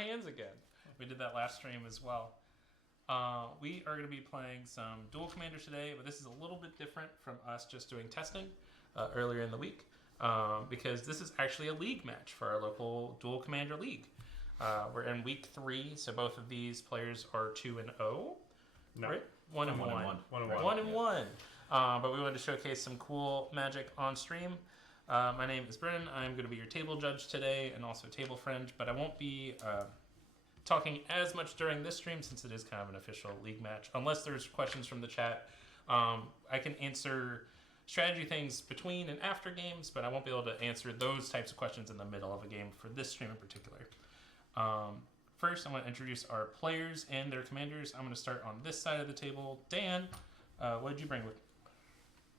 hands again. We did that last stream as well. We are going to be playing some Duel Commander today, but this is a little bit different from us just doing testing earlier in the week because this is actually a league match for our local Duel Commander League. We're in week 3, so both of these players are 2-0. No. Right? 1-1. 1-1. 1-1. But we wanted to showcase some cool magic on stream. My name is Brennan. I'm going to be your table judge today and also table friend, but I won't be talking as much during this stream since it is kind of an official league match. Unless there's questions from the chat, I can answer strategy things between and after games, but I won't be able to answer those types of questions in the middle of a game for this stream in particular. First, I want to introduce our players and their commanders. I'm going to start on this side of the table. Dan, what did you bring with?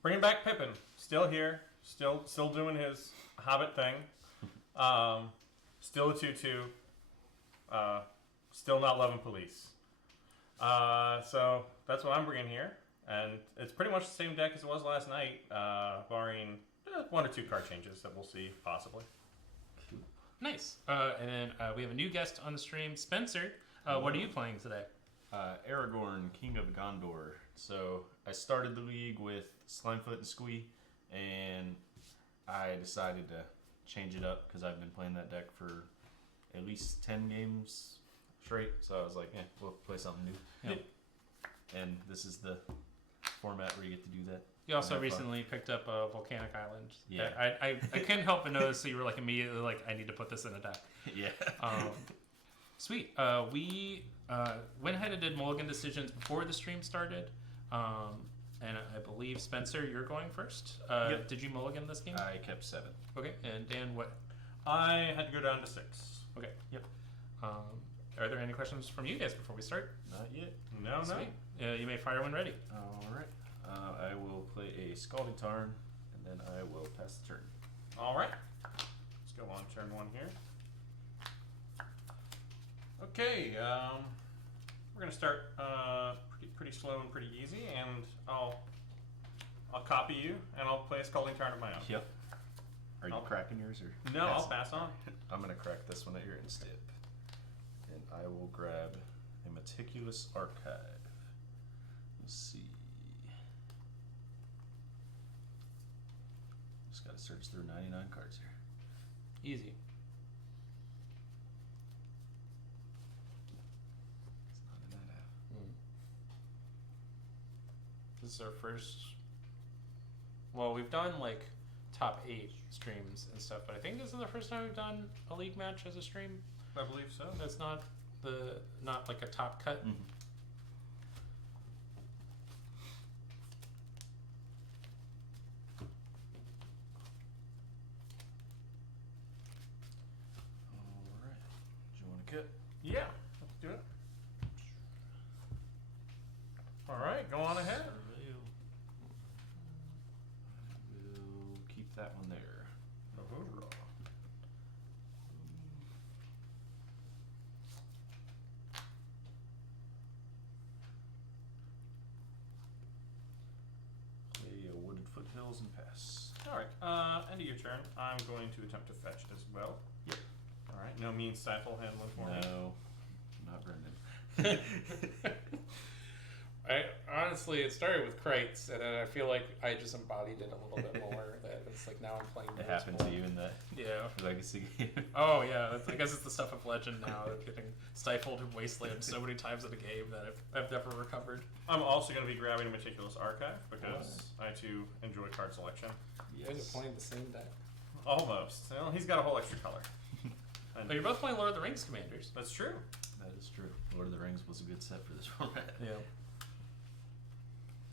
Bringing back Pippin. Still here. Still doing his Hobbit thing. Still a 2-2. Still not loving police. So that's what I'm bringing here. And it's pretty much the same deck as it was last night, barring 1 or 2 card changes that we'll see, possibly. Nice. And then we have a new guest on the stream, Spencer. What are you playing today? Aragorn, King of Gondor. So I started the league with Slimefoot and Squee, and I decided to change it up because I've been playing that deck for at least 10 games straight. So I was like, we'll play something new. Yep. And this is the format where you get to do that. You also recently picked up a Volcanic Island. Yeah. I couldn't help but notice that you were like immediately like, I need to put this in a deck. Yeah. Sweet. We went ahead and did mulligan decisions before the stream started. And I believe, Spencer, you're going first. Yep. Did you mulligan this game? I kept 7. Okay. And Dan, what? I had to go down to 6. Okay. Yep. Are there any questions from you guys before we start? Not yet. No. You may fire when ready. All right. I will play a Scalding Tarn, and then I will pass the turn. All right. Let's go on turn 1 here. Okay. We're gonna start pretty slow and pretty easy, and I'll copy you, and I'll play a Scalding Tarn of my own. Yep. Are you cracking yours or? No, I'll pass on. I'm gonna crack this one at your instead, and I will grab a Meticulous Archive. Let's see. Just gotta search through 99 cards here. Easy. It's not in that app. This is our first. Well, we've done like top 8 streams and stuff, but I think this is the first time we've done a league match as a stream. I believe so. That's not like a top cut. Mm-hmm. All right. Do you want to cut? Yeah, let's do it. All right, go on ahead. We'll keep that one there. Oh, Play a Wooded Foothills and pass. all right, end of your turn. I'm going to attempt to fetch as well. Yep. All right, no mean stifle handling for me. No, not Brendan. Honestly, it started with Krites, and then I feel like I just embodied it a little bit more. That it's like now I'm playing. It happened to you in that legacy game. Oh yeah, I guess it's the stuff of Legend now. Getting stifled in Wasteland so many times in a game that I've never recovered. I'm also going to be grabbing a Meticulous Archive because I too enjoy card selection. You guys are playing the same deck. Almost. Well, he's got a whole extra color. But you're both playing Lord of the Rings commanders. That's true. That is true. Lord of the Rings was a good set for this format. Yeah.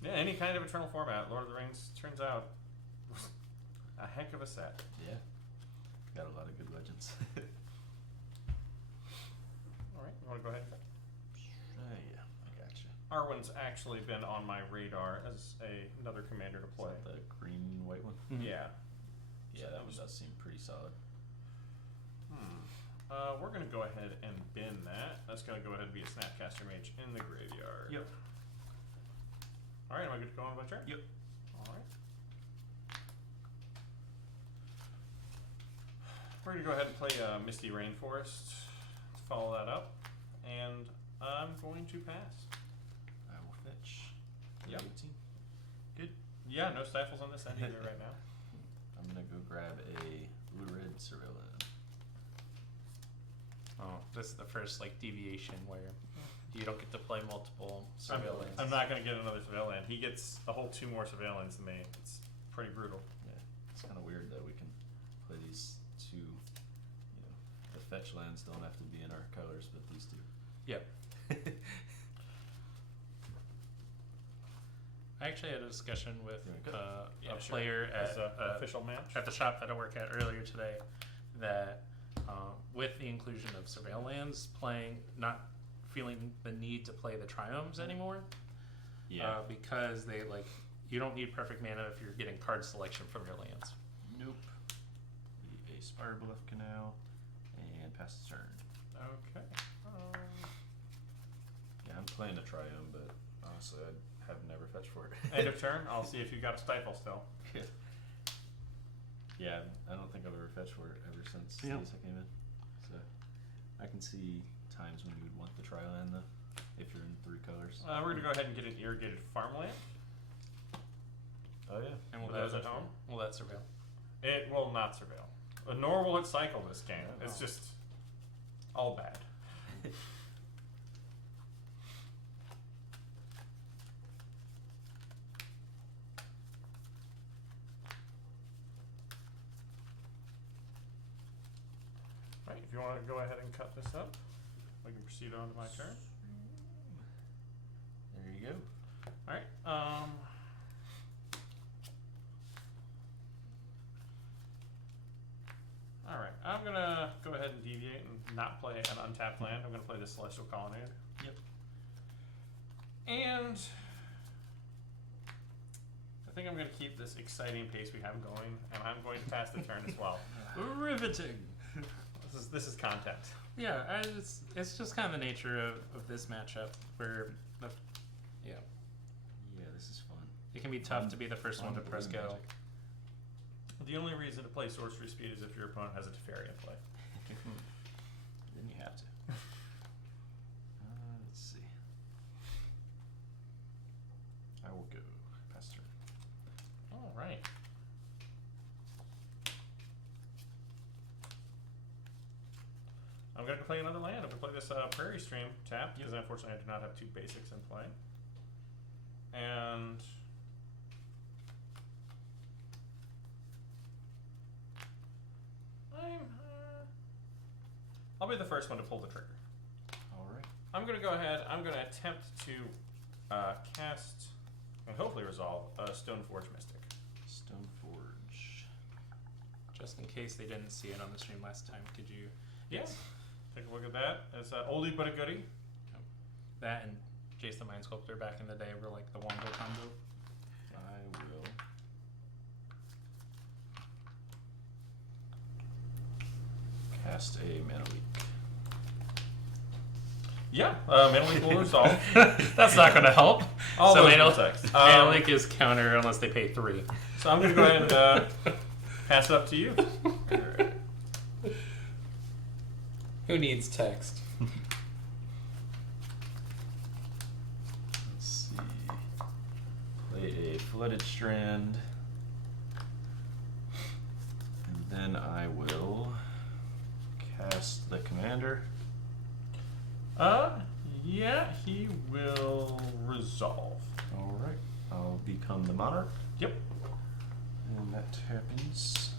Yeah, any kind of Eternal format, Lord of the Rings turns out a heck of a set. Yeah. Got a lot of good legends. All right, you want to go ahead? Yeah, I gotcha. Arwen's actually been on my radar as another commander to Is play. that the green white one? Yeah. Yeah, that one does seem pretty solid. We're going to go ahead and bin that. That's going to go ahead and be a Snapcaster Mage in the graveyard. Yep. All right, am I good to go on my turn? Yep. All right. We're going to go ahead and play Misty Rainforest. follow that up, and I'm going to pass. I will fetch. Yep. 18. Good. Yeah, no stifles on this end either right now. I'm gonna go grab a blue-red surveillance. Oh, this is the first like deviation where you don't get to play multiple surveillance. I'm not going to get another surveillance. He gets a whole 2 more surveillance than me. It's pretty brutal. Yeah, it's kind of weird that we can play these 2. The fetch lands don't have to be in our colors, but these do. Yep. I actually had a discussion with Yeah, a sure. player As an official match. at the shop that I work at earlier today that with the inclusion of surveillance, not feeling the need to play the triomes anymore. Yeah. Because they you don't need perfect mana if you're getting card selection from your lands. Nope. Be a Spire Bluff Canal and pass the turn. Okay. Yeah, I'm playing a Triumph, but honestly, I have never fetched for it. End of turn. I'll see if you've got a stifle still. Yeah, I don't think I've ever fetched for it ever since Yeah. I came in. So I can see times when you would want the Tri-land though, if you're in 3 colors. We're going to go ahead and get an irrigated farmland. Oh yeah. And For those at home. Will that surveil? It will not surveil. Nor will it cycle this game. It's Oh. just all bad. Right, if you want to go ahead and cut this up, we can proceed on to my turn. There you go. Alright, Alright, I'm gonna go ahead and deviate and not play an untapped land. I'm gonna play the Celestial Colonnade. Yep. And I think I'm gonna keep this exciting pace we have going, and I'm going to pass the turn as well. Riveting. This is content. Yeah, it's just kind of the nature of this matchup where yeah, Yeah, this is fun. it can be tough to be the first one to press go. Magic. The only reason to play Sorcery Speed is if your opponent has a Teferi in play. Then you have to. Let's see. I will go pass turn. Alright. I'm going to play another land. I'm going to play this Prairie Stream tap, because unfortunately I do not have 2 basics in play. And I'll be the first one to pull the trigger. Alright. I'm going to go ahead. I'm going to attempt to cast and hopefully resolve Stoneforge Mystic. Stoneforge. Just in case they didn't see it on the stream last time, could you? Yes. Take a look at that. It's an oldie but a goodie. That and Jace the Mind Sculptor back in the day were like the Wombo combo. I will cast a Mana Leak. Yeah, Mana Leak will resolve. That's not going to help. All So those Mana text. Mana Leak is counter unless they pay 3. So I'm going to go ahead and pass it up to you. Alright. Who needs text? Let's see. Play a Flooded Strand. And then I will cast the Commander. Yeah, he will resolve. Alright. I'll become the Monarch. Yep. And that happens.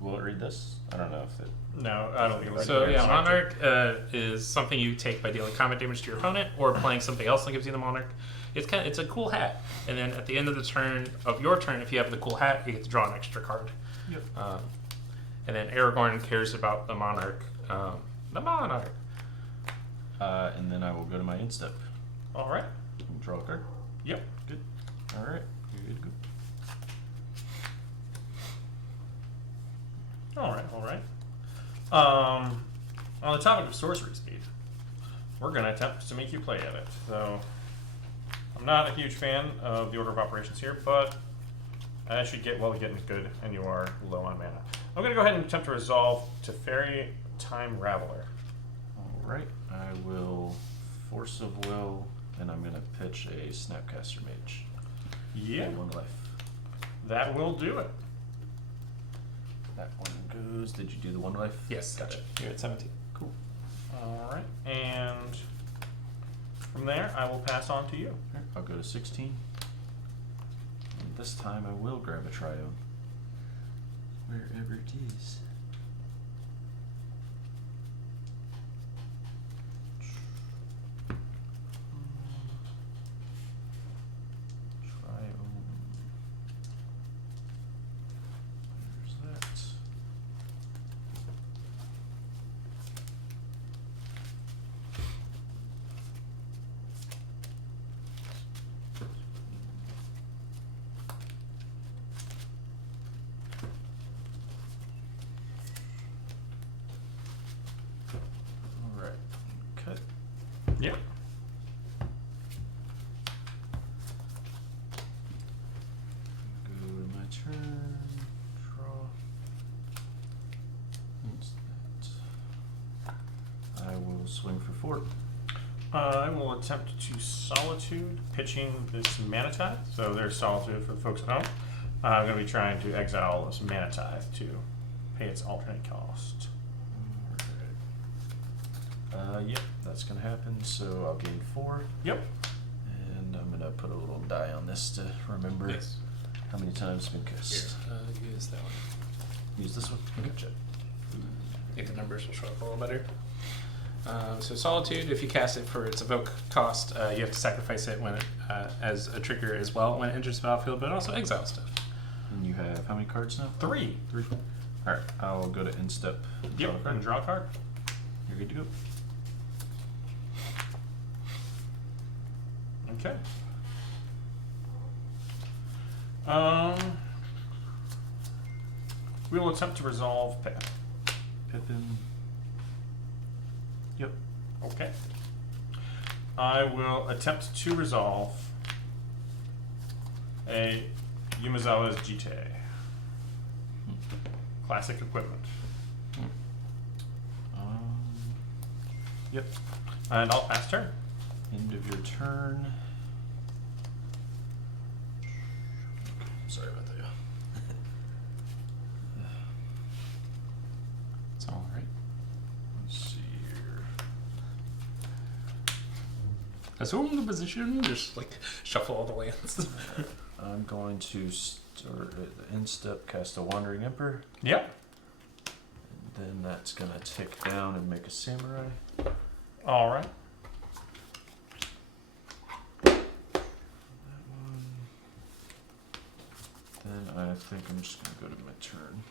Will it read this? I don't know if it. No, I don't think it So ready. yeah, Monarch is something you take by dealing combat damage to your opponent or playing something else that gives you the Monarch. It's a cool hat, and then at the end of the turn of your turn, if you have the cool hat, you get to draw an extra card. Yep. And then Aragorn cares about the Monarch. The Monarch. And then I will go to my end step. All right. And draw a card. Yep. Good. Alright. You're good to go. All right. All right. On the topic of sorcery speed, we're going to attempt to make you play at it. So I'm not a huge fan of the order of operations here, but as you get getting good and you are low on mana, I'm going to go ahead and attempt to resolve Teferi Time Raveler. Alright, I will Force of Will, and I'm going to pitch a Snapcaster Mage. Yeah, At 1 life. that will do it. That one goes. Did you do the 1 life? Yes. Gotcha. You're at 17. Cool. All right, and from there, I will pass on to you. Alright, I'll go to 16. And this time I will grab a Triome. Wherever it is. Triome. There's that. Alright. Cut. Yep. Go to my turn. Draw. What's that? I will swing for 4. I will attempt to Solitude, pitching this Mana Tithe. So there's Solitude for the folks at home. I'm going to be trying to exile this Mana Tithe to pay its alternate cost. Alright. Yep, that's gonna happen. So I'll gain 4. Yep. And I'm gonna put a little die on this to remember Yes. how many times it's been cast. Use that one. Use this one? Gotcha. I think the numbers will show up a little better. So Solitude, if you cast it for its evoke cost, you have to sacrifice it when it, as a trigger as well when it enters the battlefield, but also exile stuff. And you have how many cards now? 3. 3. Alright, I'll go to Instep. Yep. And draw a card. You're good to go. Okay. We will attempt to resolve Pippin. Pippin. Yep. Okay. I will attempt to resolve a Yumizawa's Jite. Classic equipment. Yep. And I'll pass turn. End of your turn. Sorry about that. It's all right. Let's see here. Assume the position, just like shuffle all the lands. I'm going to start at the Instep, cast a Wandering Emperor. Yep. And then that's gonna tick down and make a Samurai. All right. That one. Then I think I'm just gonna go to my turn.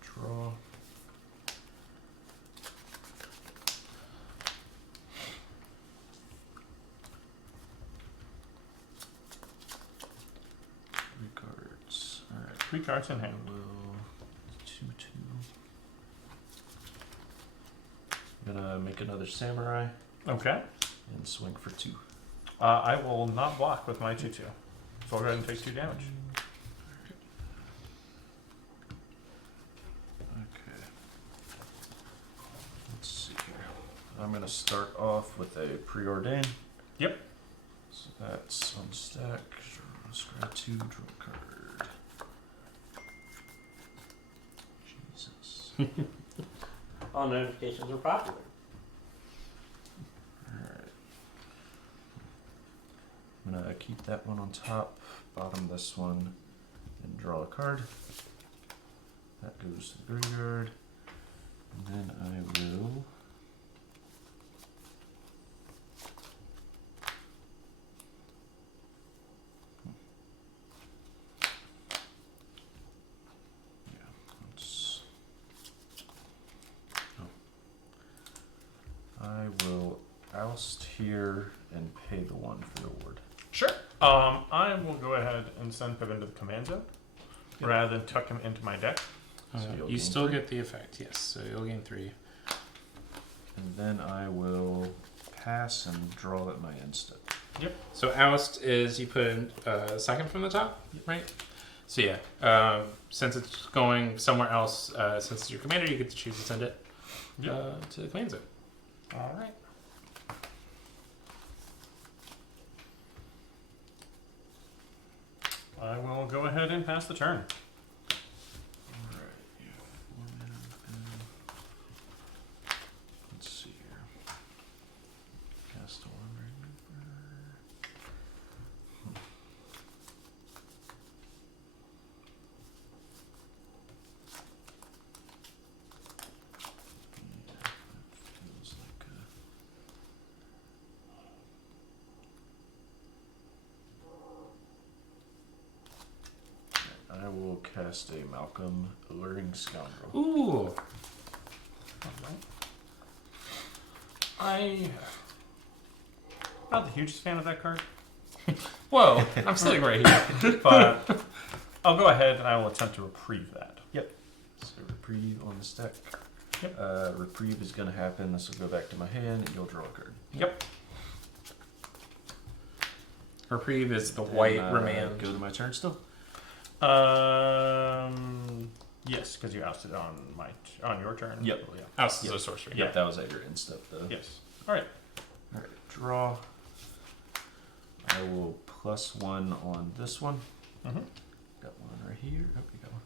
Draw. Three cards. Alright. 3 cards in hand. Will 2/2. I'm gonna make another Samurai Okay. and swing for 2. I will not block with my 2/2. So I'll go ahead and take 2 damage. Okay. Let's see here. I'm gonna start off with a Preordain. Yep. So that's on stack. Scry 2, draw a card. Jesus. All notifications are popular. Alright. I'm gonna keep that one on top, bottom this one, and draw a card. That goes to the graveyard. And then I will. Yeah, let's. Oh. I will oust here and pay the 1 for the ward. Sure. I will go ahead and send Pippin to the command zone Yep. rather than tuck him into my deck. So you'll You gain still 3. get the effect, yes. So you'll gain 3. And then I will pass and draw at my Instep. So oust is you put in second from the top, right? So yeah, since it's going somewhere else, since it's your commander, you get to choose to send it Yep. to the command zone. All right. I will go ahead and pass the turn. Alright, you have 4 mana. Let's see here. Cast one Yeah, that feels like I will cast a Malcolm Alluring Scoundrel. Ooh. I'm not the hugest fan of that card, Whoa, I'm sitting right here. but I'll go ahead and I will attempt to reprieve that. So reprieve on the stack. Yep. Reprieve is going to happen. This will go back to my hand, and you'll draw a card. Yep. Reprieve is the Then, white remand. Go to my turn still. Yes, because you ousted on your turn. Yep. Yeah. House is a sorcery. Yep, that was at your end step though. Yes. All right. Alright, draw. I will +1 on this one. Mm-hmm. Got one right here. Oh, you got one.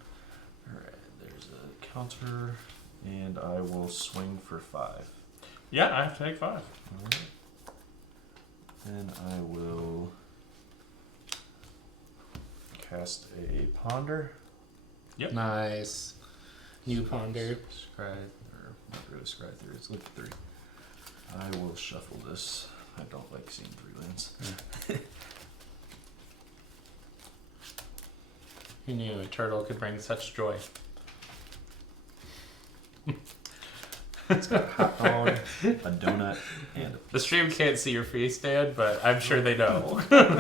Alright, there's a counter, and I will swing for 5. Yeah, I have to take 5. Alright. Then I will cast a Ponder. Yep. Nice. New ponder. Scry, or not really scry through, it's look 3. I will shuffle this. I don't like seeing 3 lands. Who knew a turtle could bring such joy? It's got a hot dog, a donut, and a The stream can't see your face, Dan, but I'm sure they know. And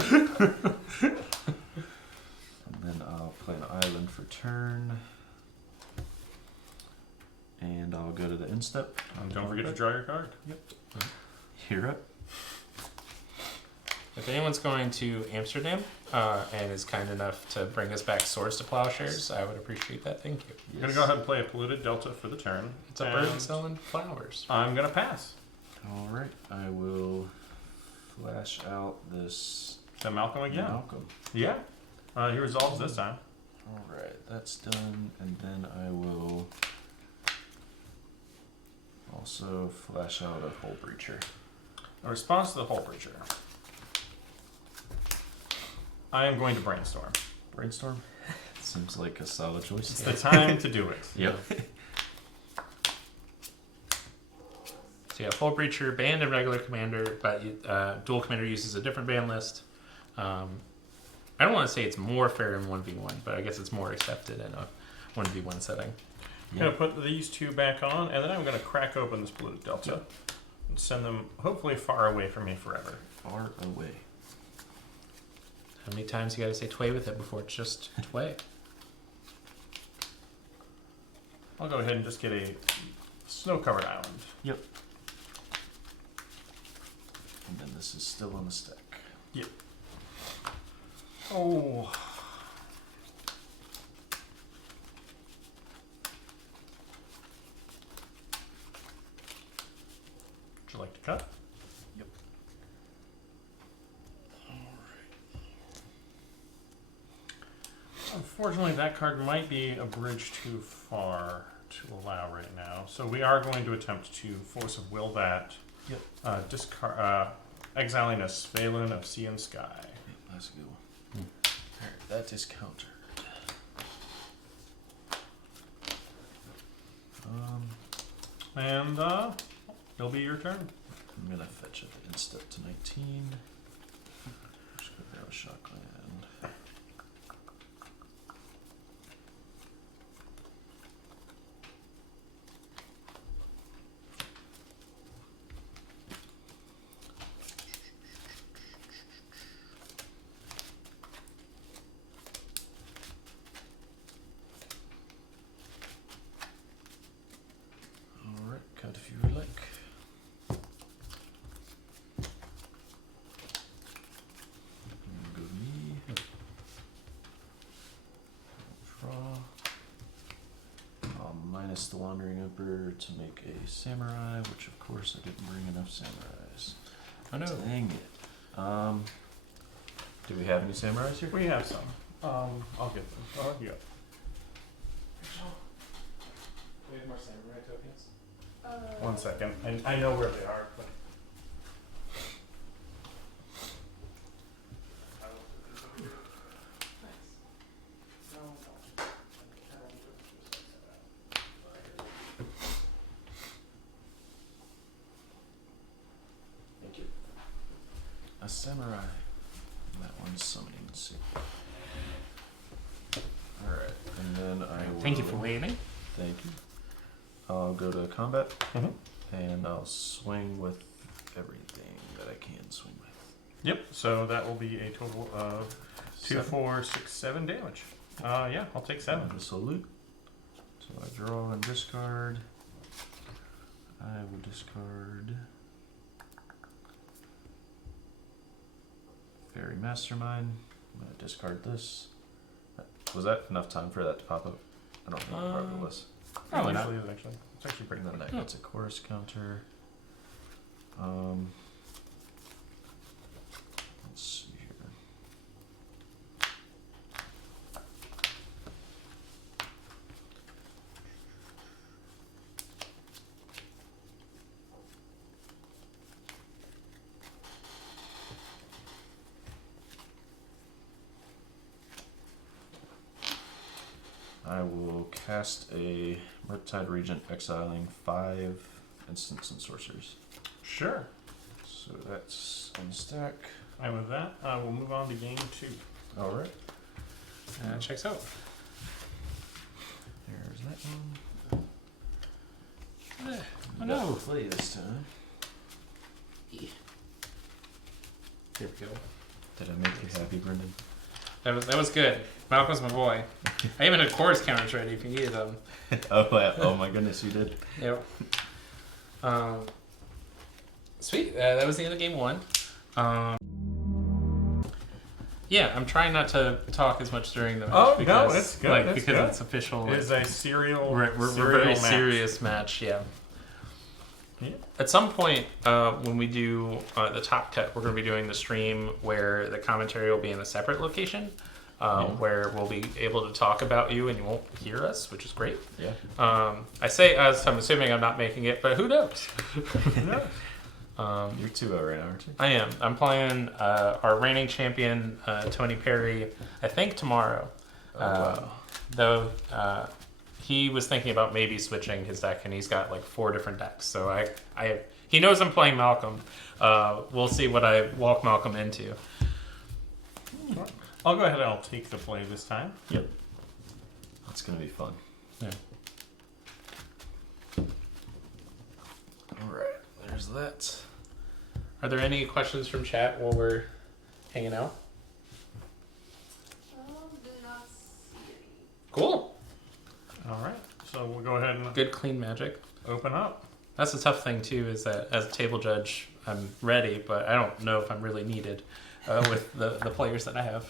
then I'll play an island for turn. And I'll go to the end step. And don't forget to draw your card. You're up. If anyone's going to Amsterdam and is kind enough to bring us back swords to plowshares, I would appreciate that. Thank you. I'm going to go ahead and play a polluted delta for the turn. It's a bird selling flowers. I'm going to pass. Alright, I will flash out this To Malcolm again. Malcolm. Yeah. He resolves this time. Alright, that's done. And then I will also flash out a Hole Breacher. In response to the Hole Breacher, I am going to brainstorm. Brainstorm? Seems like a solid choice. It's the time to do it. Yep. So yeah, Full Breacher, banned and regular commander, but dual commander uses a different ban list. I don't want to say it's more fair in 1v1, but I guess it's more accepted in a 1v1 setting. I'm going to put these 2 back on, and then I'm going to crack open this polluted delta and send them hopefully far away from me forever. Far away. How many times you gotta say tway with it before it's just tway? I'll go ahead and just get a snow-covered island. Yep. And then this is still on the stack. Yep. Oh. Would you like to cut? Yep. Unfortunately, that card might be a bridge too far to allow right now. So we are going to attempt to force of will that. Yep. Exiling a Svalin of Sea and Sky. Yep, that's a good one. Alright, that is countered. And it'll be your turn. I'm gonna fetch at the end step to 19. Just gonna grab a shock land. Alright, cut if you would like. Go to me. minus the Wandering Emperor to make a samurai, which of course I didn't bring enough samurais. Oh no. Dang it. Do we have any samurais here? We have some. I'll get them. Oh, yeah. Do we have more samurai tokens? 1 second. I know where they are, but. Thank you. A samurai. That one's summoning soup. Alright, and then I will... Thank you for waiting. Thank you. I'll go to combat, Mhm. and I'll swing with everything that I can swing with. Yep, so that will be a total of 2, 7. 4, 6, 7 damage. Yeah, I'll take 7. And a salute. So I draw and discard. I will discard Fairy Mastermind. I'm gonna discard this. Was that enough time for that to pop up? I don't know what it was. Probably not. Usually is actually. It's actually pretty And then good. that gets a chorus counter. Let's see here. I will cast a Murktide Regent, exiling 5 instants and sorcerers. Sure. So that's on the stack. And with that, we'll move on to game 2. Alright. Checks out. There's that one. Oh no. Play this time. Here we go. Did I make you happy, Brendan? That was good. Malcolm's my boy. I even had chorus counters ready if you needed them. Oh my goodness, you did. Yep. Sweet. That was the end of game 1. Yeah, I'm trying not to talk as much during the match. Oh, because, no, it's good. Like, it's because good. it's official. It is a serial. We're serial very match. serious match. Yeah. Yeah. At some point, when we do the top cut, we're going to be doing the stream where the commentary will be in a separate location, where we'll be able to talk about you and you won't hear us, which is great. Yeah. I say us, I'm assuming I'm not making it, but who knows? You're 2-0 right now, aren't you? I am. I'm playing our reigning champion, Tony Perry, I think tomorrow. Wow. Though he was thinking about maybe switching his deck, and he's got like 4 different decks. So he knows I'm playing Malcolm. We'll see what I walk Malcolm into. I'll go ahead and I'll take the play this time. Yep. That's gonna be fun. Yeah. Alright, there's that. Are there any questions from chat while we're hanging out? Do not see any. Cool. All right. So we'll go ahead and Good, clean magic. open up. That's the tough thing too, is that as a table judge, I'm ready, but I don't know if I'm really needed with the players that I have.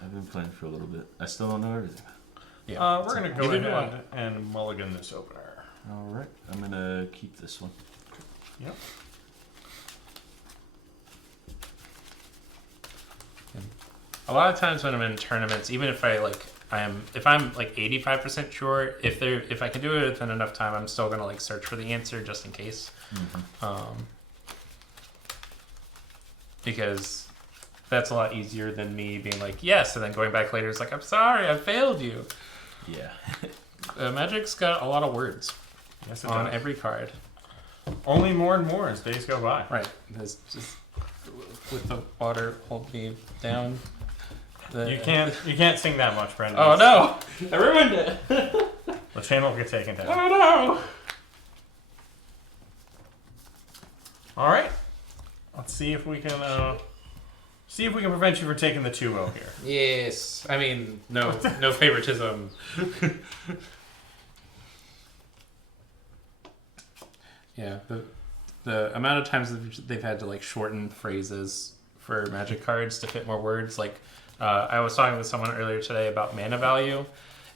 I've been playing for a little bit. I still don't know everything. Yeah. We're going to go Neither do ahead and mulligan this opener. Alright, I'm gonna keep this one. Yep. A lot of times when I'm in tournaments, even if I'm like 85% sure, if I can do it within enough time, I'm still gonna like search for the answer just in case. Because that's a lot easier than me being like yes and then going back later. It's like, I'm sorry, I failed you. Yeah. Magic's got a lot of words Yes, it on does. every card. Only more and more as days go by. Right. There's just with the water, hold me down. You can't sing that much, Brendan. Oh no! I ruined it. The channel will get taken down. Oh no! All right. Let's see if we can prevent you from taking the 2-0 here. Yes. I mean, no favoritism. Yeah. The amount of times they've had to like shorten phrases for magic cards to fit more words, like. I was talking with someone earlier today about mana value,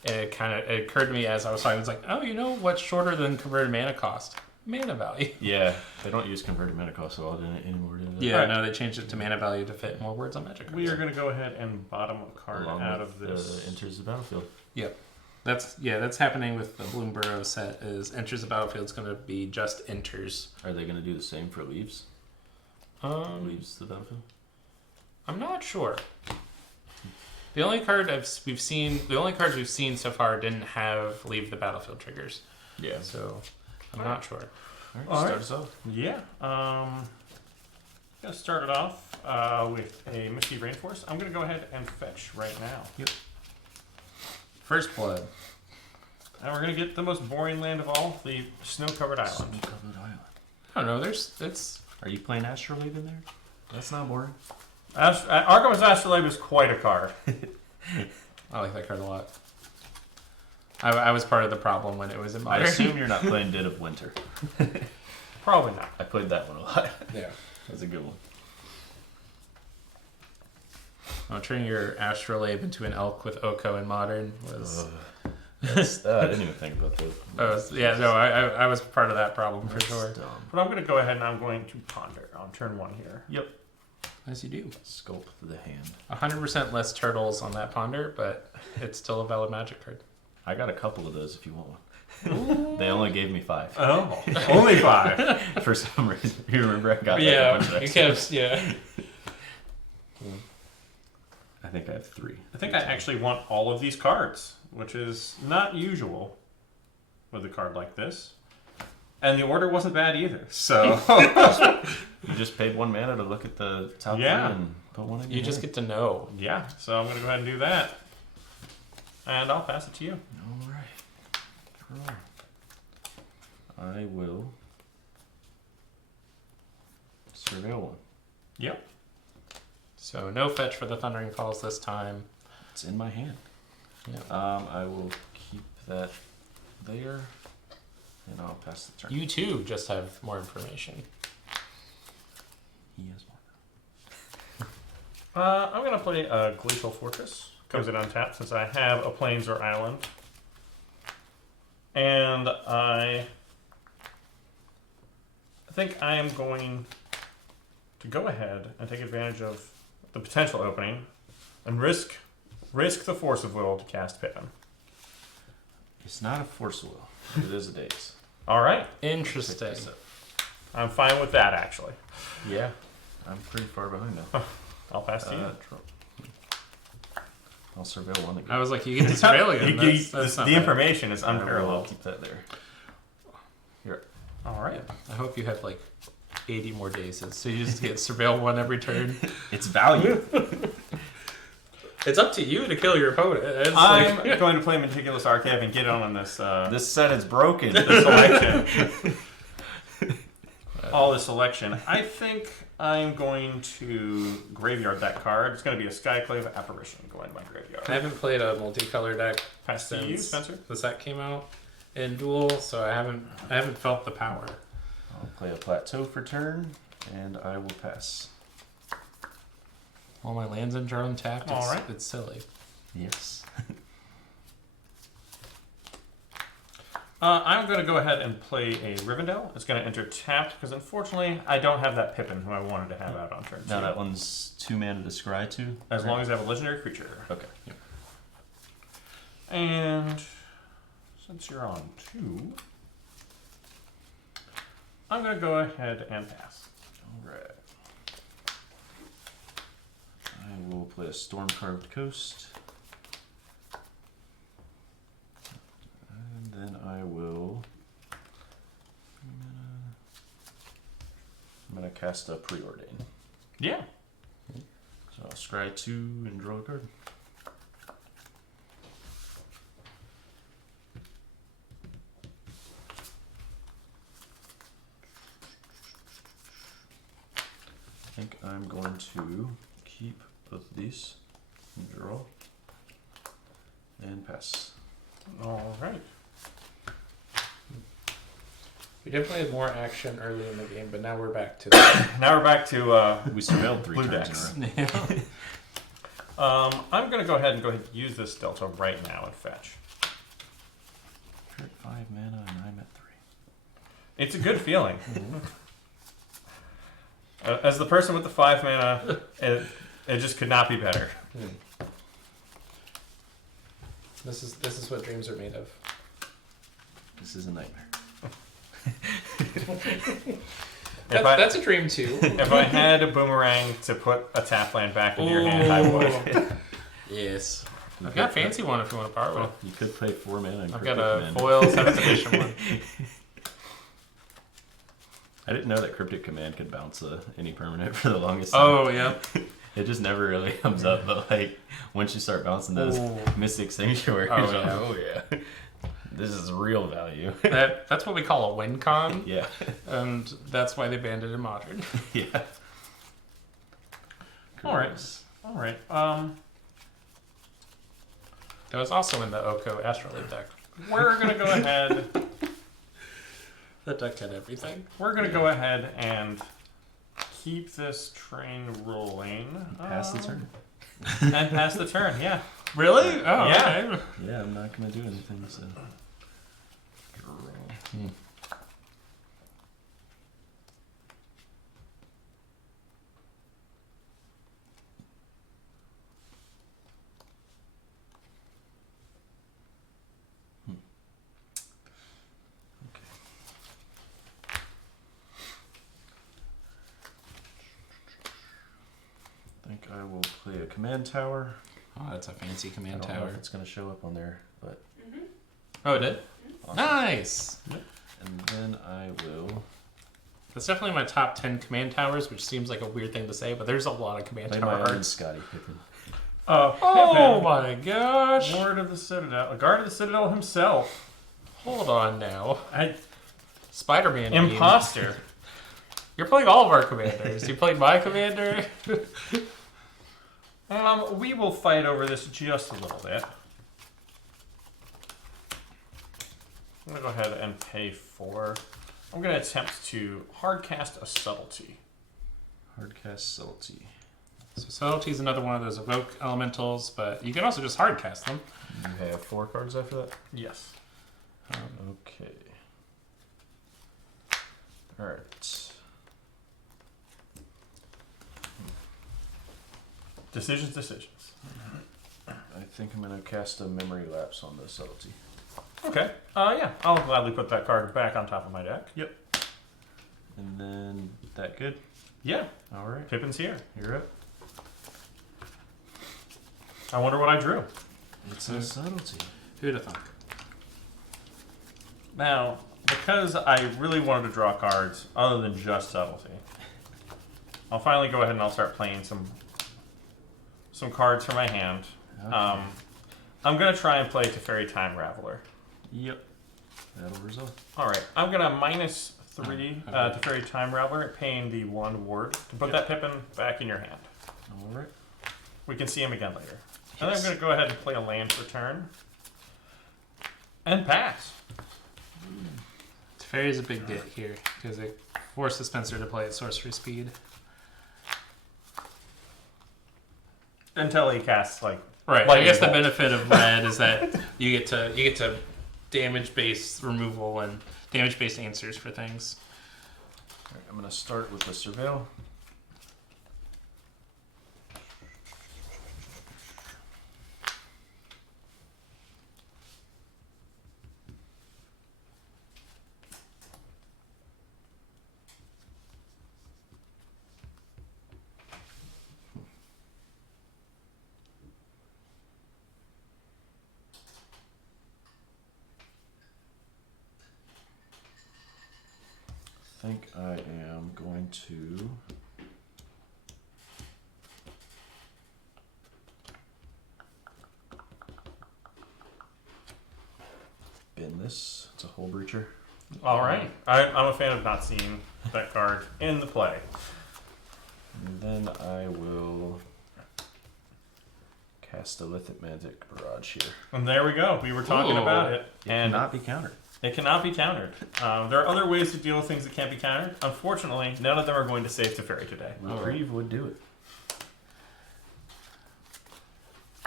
And it occurred to me as I was talking, it's like, oh, you know what's shorter than converted mana cost? Mana value. Yeah, they don't use converted mana cost so often anymore, do they? Yeah, Right. no, they changed it to mana value to fit more words on Magic cards. We are going to go ahead and bottom a card Along out with, of this. enters the battlefield. Yep. That's happening with the Bloomburrow set. Is enters the battlefield is going to be just enters. Are they going to do the same for leaves? Leaves the battlefield? I'm not sure. The only cards we've seen so far didn't have leave the battlefield triggers. Yeah. So I'm not sure. All Start right. us off. Yeah. Gonna start it off with a Misty Rainforest. I'm gonna go ahead and fetch right now. First blood. And we're gonna get the most boring land of all, the snow-covered island. Snow-covered island. I don't know. It's Are you playing Astrolabe in there? That's not boring. Aragorn's Astrolabe is quite a card. I like that card a lot. I was part of the problem when it was in I Modern. assume you're not playing Dead of Winter. Probably not. I played that one a lot. Yeah. That's a good one. I'll turn your Astrolabe into an elk with Oko in Modern was. I didn't even think about that. I was part of that problem for sure. Dumb. But I'm gonna go ahead and I'm going to ponder on turn 1 here. Yep. As you do. Sculpt the hand. 100% less turtles on that ponder, but it's still a valid Magic card. I got a couple of those if you want one. They only gave me 5 Oh, only 5. for some reason. You remember I got like a bunch of extras? yeah. I think I have 3. I think I actually want all of these cards, which is not usual with a card like this. And the order wasn't bad either. So You just paid 1 mana to look at the top 3 Yeah. and put one in You your just hand. get to know. yeah, so I'm gonna go ahead and do that. And I'll pass it to you. Alright. I will surveil one. Yep. So no fetch for the Thundering Falls this time. It's in my hand. Yeah. I will keep that there, and I'll pass the turn. You too just have more information. He has more. I'm gonna play a Glacial Fortress. Comes in untapped since I have a plains or island. And I think I am going to go ahead and take advantage of the potential opening and risk the force of will to cast Pippin. It's not a force will. It is a daze. All right, Interesting. Pick this up. I'm fine with that actually. Yeah, I'm pretty far behind now. I'll pass to you. I'll surveil one again. I was like, you get to surveil again. That's not The bad. information is I'll unparalleled. keep that there. Here. All right. I hope you have like 80 more days, so you just get surveil one every turn. It's value. It's up to you to kill your opponent. It's I'm like, going to play Meticulous Archive and get on this This set is broken. the selection. All the selection. I think I'm going to graveyard that card. It's going to be a Skyclave Apparition going to my graveyard. I haven't played a multicolor deck Pass to you, since Spencer. the set came out in Duel, so I haven't felt the power. I'll play a plateau for turn, and I will pass. All my lands and drone tapped. All right. It's silly. Yes. I'm going to go ahead and play a Rivendell. It's going to enter tapped because unfortunately I don't have that Pippin who I wanted to have out on turn 2. Now that one's 2 mana to scry to. As long as I have a legendary creature. Okay. And since you're on 2, I'm going to go ahead and pass. Alright. I will play a Storm Carved Coast. And then I will. I'm going to cast a Preordain. Yeah. So I'll scry 2 and draw a card. I think I'm going to keep both of these and draw and pass. All right. We definitely had more action early in the game, but now we're back to Now we're back to We surveilled 3 Blue turns decks. in a row. I'm going to go ahead and use this Delta right now and fetch. You're at 5 mana and I'm at 3. It's a good feeling. As the person with the 5 mana, it just could not be better. This is what dreams are made of. This is a nightmare. That's a dream too. If I had a boomerang to put a tap land back into your hand, I would. Yes. I've got a fancy one if you want to borrow it. You could play 4 mana and I've Cryptic got a Command. foil 7th edition one. I didn't know that Cryptic Command could bounce any permanent for the longest time. Oh, yeah. It just never really comes up, but like once you start bouncing those Ooh. Mystic Sanctuaries, Oh, you're like, yeah. oh yeah, this is real value. That's what we call a win con, Yeah, and that's why they banned it in Modern. yeah. All right. All right. That was also in the Oko Astrolabe deck. We're gonna go ahead. That deck had everything. We're gonna go ahead and keep this train rolling. Pass the turn. And pass the turn. Yeah. Really? Oh, Yeah. okay. Yeah, I'm not gonna do anything. So. I think I will play a command tower. Oh, that's a fancy I command don't know tower. if it's gonna show up on there, but Oh, it did? awesome. Nice! And then I will That's definitely my top 10 command towers, which seems like a weird thing to say, but there's a lot of command play tower my own cards. Scotty Pippin. Oh Pippin, my gosh! Lord of the Citadel, a guard of the Citadel himself. Hold on now. I, Spider-Man. meme. imposter. You're playing all of our commanders. You played my commander. We will fight over this just a little bit. I'm gonna go ahead and pay 4. I'm gonna attempt to hardcast a subtlety. Hardcast Subtlety. So Subtlety is another one of those evoke elementals, but you can also just hardcast them. You have 4 cards after that? Yes. Okay. Alright. Decisions. I think I'm going to cast a Memory Lapse on the Subtlety. Okay. Yeah. I'll gladly put that card back on top of my deck. Yep. And then, that good? Yeah. Alright. Pippin's here. You're up. I wonder what I drew. It's a Subtlety. Who'd have thunk? Now, because I really wanted to draw cards other than just subtlety, I'll finally go ahead and I'll start playing some cards from my hand. Okay. I'm gonna try and play Teferi Time Raveler. Yep. That'll result. All right, I'm gonna minus 3 Oh, okay. Teferi Time Raveler, paying the 1 ward to put that Pippin back in your hand. Alright. We can see him again later. And then I'm gonna go ahead and play a land for turn and pass. Teferi is a big get here because it forces Spencer to play at sorcery speed. Until he casts like Right. I lightning guess the bolt. benefit of red is that you get to damage based removal and damage based answers for things. Alright, I'm going to start with the Surveil. I think I am going to bin this. It's a Hole Breacher. All right. I'm a fan of not seeing that card in the play. And then I will cast a Lithic Magic Barrage here. And there we go. We were talking Ooh. about it. It And cannot be countered. it cannot be countered. There are other ways to deal with things that can't be countered. Unfortunately, none of them are going to save Teferi today. Reprieve would do it.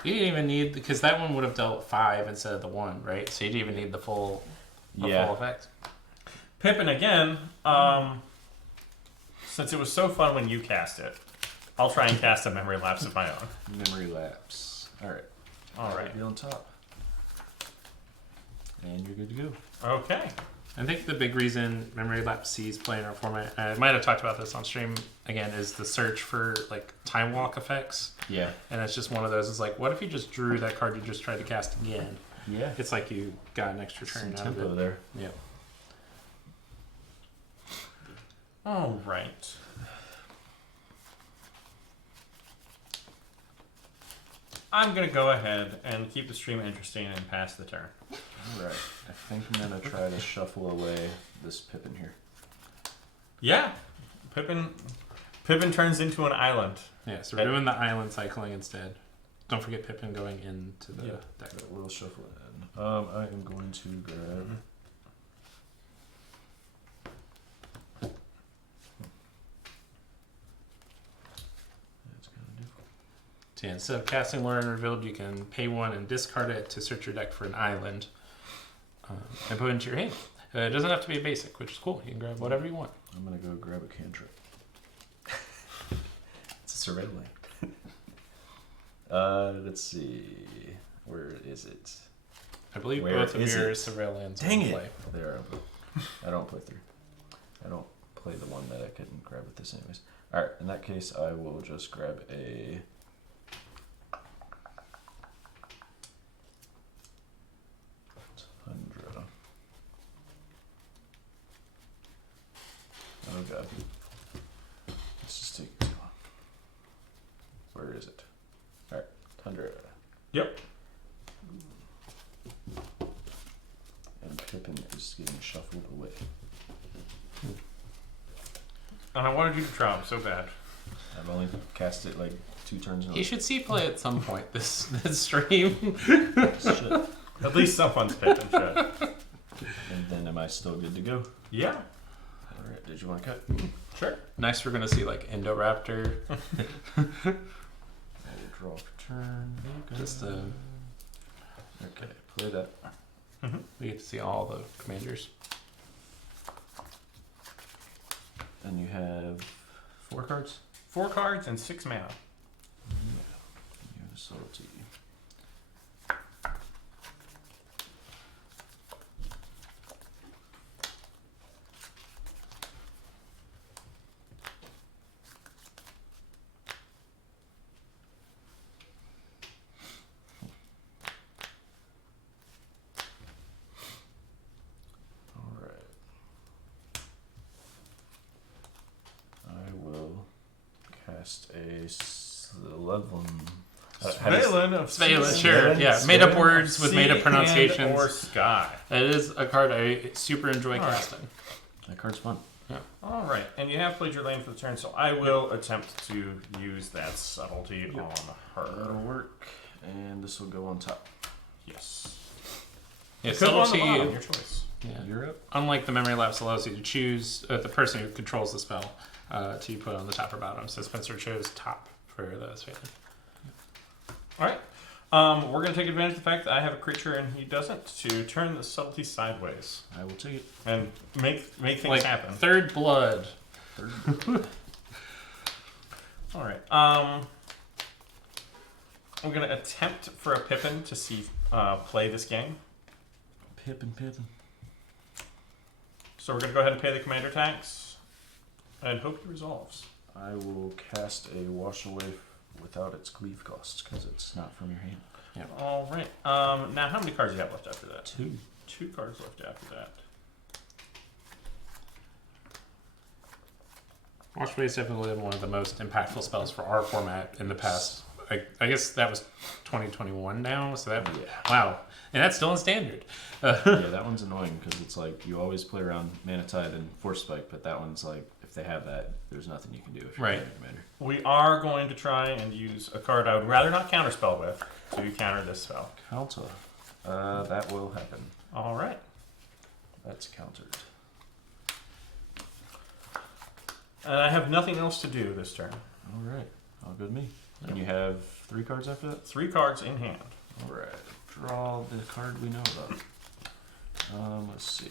You didn't even need, because that one would have dealt 5 instead of the 1, right? So you didn't even need the full Yeah. full effect. Pippin again. Since it was so fun when you cast it, I'll try and cast a memory lapse of my own. Memory lapse. Alright. Alright. Be on top. And you're good to go. Okay. I think the big reason Memory Lapse sees play in our format, I might have talked about this on stream again, is the search for like time walk effects. Yeah. And it's just one of those. It's like, what if you just drew that card you just tried to cast again? Yeah. It's like you got an extra Some turn out of tempo it. there. Yeah. All right. I'm going to go ahead and keep the stream interesting and pass the turn. Alright. I think I'm gonna try to shuffle away this Pippin here. Yeah. Pippin turns into an island. Yeah, so we're doing the island cycling instead. Don't forget Pippin going into the Yeah. deck. We'll shuffle it in. I am going to grab. That's kind of difficult. So yeah, instead of casting Lore Unrevealed, you can pay 1 and discard it to search your deck for an island and put it into your hand. It doesn't have to be a basic, which is cool. You can grab whatever you want. I'm gonna go grab a cantrip. It's a surveil land. Let's see. Where is it? I believe Where both of is your it? surveil lands Dang will it! play. There. I don't play 3. I don't play the one that I couldn't grab with this anyways. Alright, in that case, I will just grab a... Tundra. Oh god. Let's just take it too long. Where is it? Alright, Tundra. Yep. And Pippin is getting shuffled away. And I wanted you to draw him so bad. I've only cast it like 2 turns in a row. You should see play at some point this stream. Shit. At least someone's Pippin should. And then am I still good to go? Yeah. Alright, did you want to cut? Sure. Next, we're gonna see like Indoraptor. I will draw for turn. Just Okay, play that. we get to see all the commanders. And you have 4 cards? 4 cards and 6 mana. You have a subtlety. Alright. I will cast a Slevlin. Valen of Svalin, Sea sure, and- yeah. Made up Svalin. words with made up Sea pronunciations. and or sky. It is a card I super enjoy All right. casting. That card's fun. All right, and you have played your lane for the turn, so I will attempt to use that subtlety on That'll her. work. And this will go on top. Yes. Yeah, Could go on the bottom, subtlety. your choice. Yeah. You're up. Unlike the memory lapse, allows you to choose the person who controls the spell to put on the top or bottom. So Spencer chose top for the Svalin. All right. We're going to take advantage of the fact that I have a creature and he doesn't to turn the subtlety sideways I will take it. and make things Like happen. third blood. All right. I'm going to attempt for a Pippin to see play this game. Pippin. So we're going to go ahead and pay the commander tax and hope he resolves. I will cast a wash away without its cleave costs because it's not from your hand. All right. Now, how many cards do you have left after that? 2. 2 cards left after that. Watchway is definitely one of the most impactful spells for our format in the past. I guess that was 2021 now, so that wow, and that's still in standard. Yeah, that one's annoying because it's like you always play around Mana Tide and Force Spike, but that one's like if they have that, there's nothing you can do if you're Right. playing Commander. We are going to try and use a card I would rather not counterspell with to counter this spell. Counter. That will happen. All right. That's countered. And I have nothing else to do this turn. All right, all good me. And you have 3 cards after that. 3 cards in hand. All right, draw the card we know about. Let's see.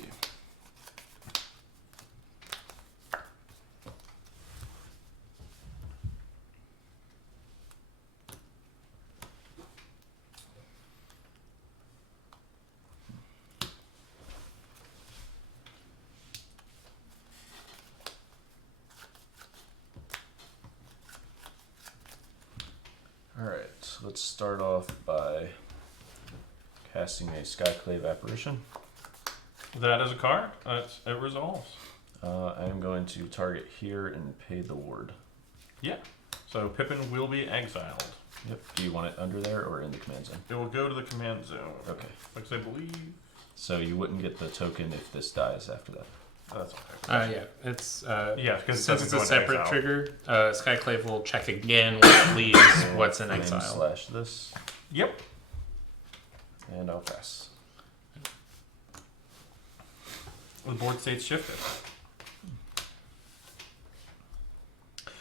Alright, let's start off by casting a Skyclave Apparition. That is a card. It resolves. I am going to target here and pay the ward. Yeah. So Pippin will be exiled. Yep. Do you want it under there or in the command zone? It will go to the command zone. Okay. Because I believe So you wouldn't get the token if this dies after that. that's okay. Yeah, it's Yeah, because since it's a separate trigger, Skyclave will check again when it leaves what's in Flame exile. / this, Yep. and I'll pass. The board state's shifted.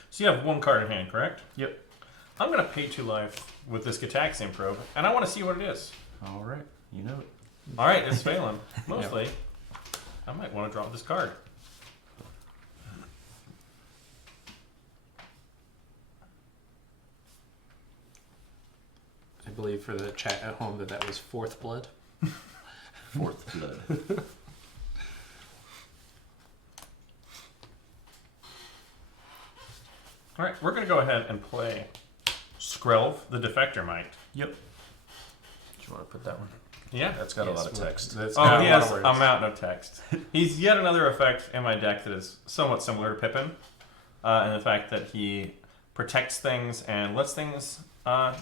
So you have one card in hand, correct? Yep. I'm going to pay 2 life with this Gataxian probe, and I want to see what it is. Alright, you know it. All right, it's Phelan. Mostly, I might want to drop this card. I believe for the chat at home that was fourth blood. Fourth blood. All right, we're going to go ahead and play Skrelv, the Defector Mite. Yep. Do you want to put that one? Yeah. That's got a lot of text. That's Oh, got he a lot has of a words. mountain of text. He's yet another effect in my deck that is somewhat similar to Pippin, in the fact that he protects things and lets things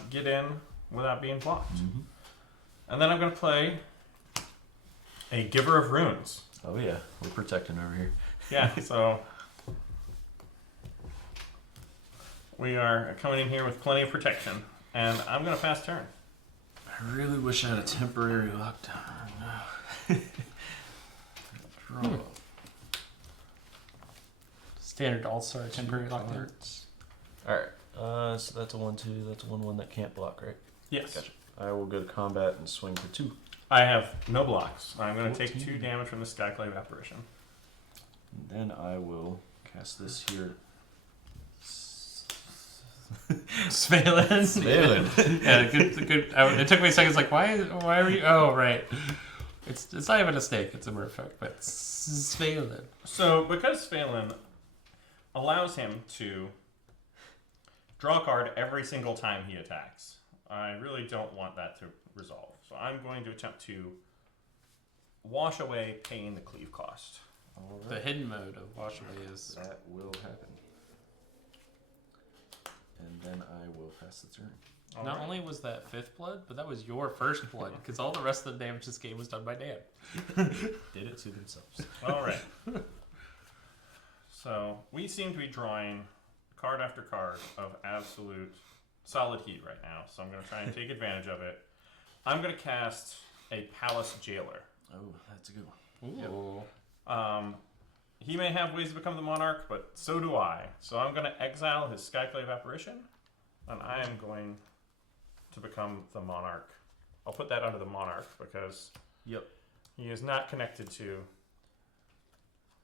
get in without being blocked. Mm-hmm. And then I'm going to play a Giver of Runes. Oh yeah, we're protecting over here. Yeah, so we are coming in here with plenty of protection, and I'm going to pass turn. I really wish I had a temporary lockdown. Draw. Standard all-star temporary lockdown. Alright, so that's a 1/2. That's a 1/1 that can't block, right? Yes. Gotcha. I will go to combat and swing for 2. I have no blocks. I'm going to take 14. 2 damage from the Skyclave Apparition. And then I will cast this here. Svalin. Svalin. Yeah, good. It took me seconds. Like, why are you? Oh, right. It's not even a snake. It's a merfolk, but Svalin. So, because Phelan allows him to draw a card every single time he attacks, I really don't want that to resolve. So I'm going to attempt to wash away paying the cleave cost. The hidden mode of wash away is That will happen. And then I will pass the turn. All not right. only was that fifth blood, but that was your first blood because all the rest of the damage this game was done by Dan. Did it to themselves. All right. So we seem to be drawing card after card of absolute solid heat right now. So I'm going to try and take advantage of it. I'm going to cast a Palace Jailer. Oh, that's a good one. Ooh. He may have ways to become the monarch, but so do I. So I'm going to exile his Skyclave Apparition, and I am going to become the monarch. I'll put that under the monarch because Yep. he is not connected to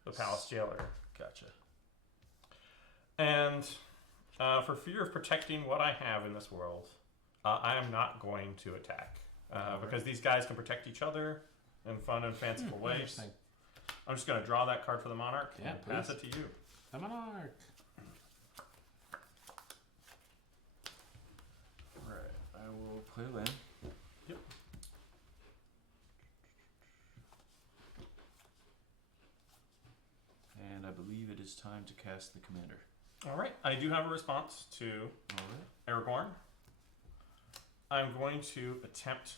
the Palace Jailer. Gotcha. And for fear of protecting what I have in this world, I am not going to attack because these guys can protect each other in fun and fanciful ways. Interesting. I'm just going to draw that card for the monarch Yeah, and pass please. it to you. The monarch. Alright, I will play land. Yep. And I believe it is time to cast the commander. All right. I do have a response to Alright. Aragorn. I'm going to attempt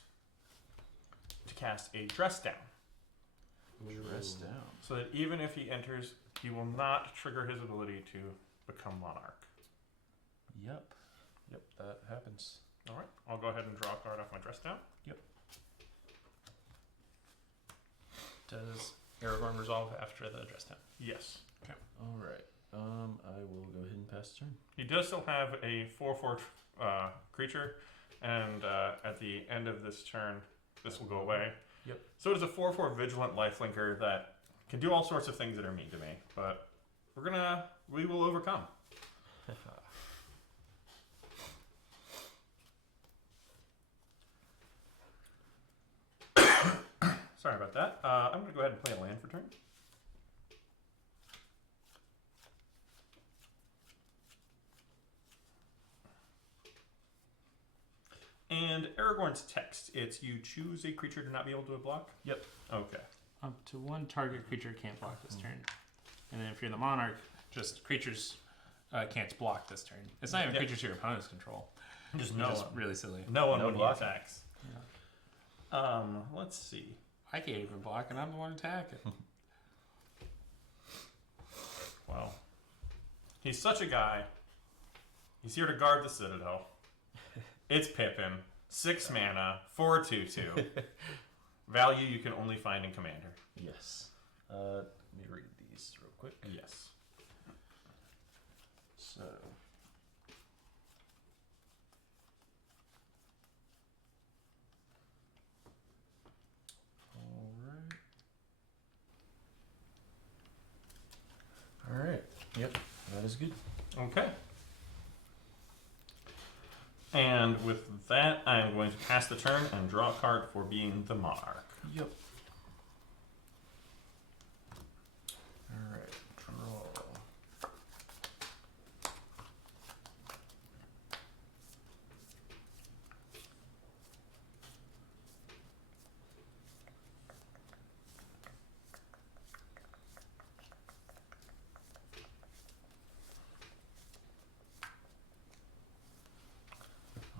to cast a Dress Down, Dress down. so that even if he enters, he will not trigger his ability to become monarch. Yep. Yep, that happens. All right. I'll go ahead and draw a card off my Dress Down. Does Aragorn resolve after the dress down? Yes. Alright. I will go ahead and pass the turn. He does still have a 4/4 creature, and at the end of this turn, this will go away. Yep. So it is a 4/4 vigilant lifelinker that can do all sorts of things that are mean to me, but we will overcome. Sorry about that. I'm going to go ahead and play a land for turn. And Aragorn's text, it's you choose a creature to not be able to block? Yep. Okay. Up to one target creature can't block this turn. And then if you're the monarch, just creatures can't block this turn. It's not even creatures your opponents control. Just Which no is one. really silly. No one No when he blocking. attacks. Let's see. I can't even block, and I'm the one attacking. Wow. He's such a guy. He's here to guard the Citadel. It's Pippin. 6 mana, 4/2/2. Value you can only find in Commander. Yes. Let me read these real quick. Yes. So. All right. Yep. That is good. Okay. And with that, I'm going to pass the turn and draw a card for being the monarch. Yep. All right. Draw.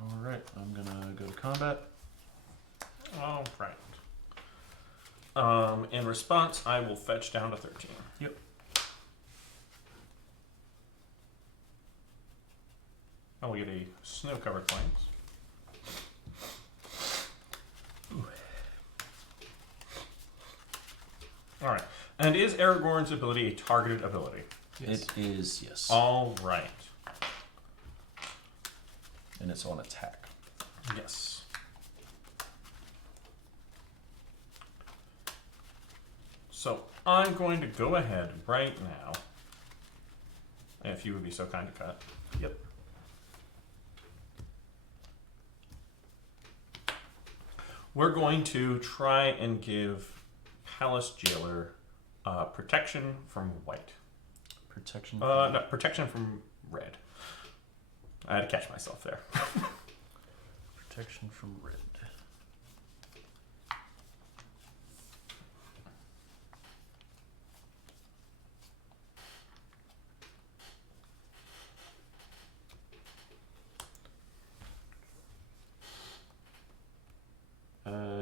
All right. I'm gonna go to combat. All right. In response, I will fetch down to 13. Yep. I will get a snow-covered plains. All right. And is Aragorn's ability a targeted ability? Yes. It is, yes. All right. And it's on attack. Yes. So I'm going to go ahead right now, if you would be so kind to cut. Yep. We're going to try and give Palace Jailer protection from white. Protection. No, protection from red. I had to catch myself there. Protection from red.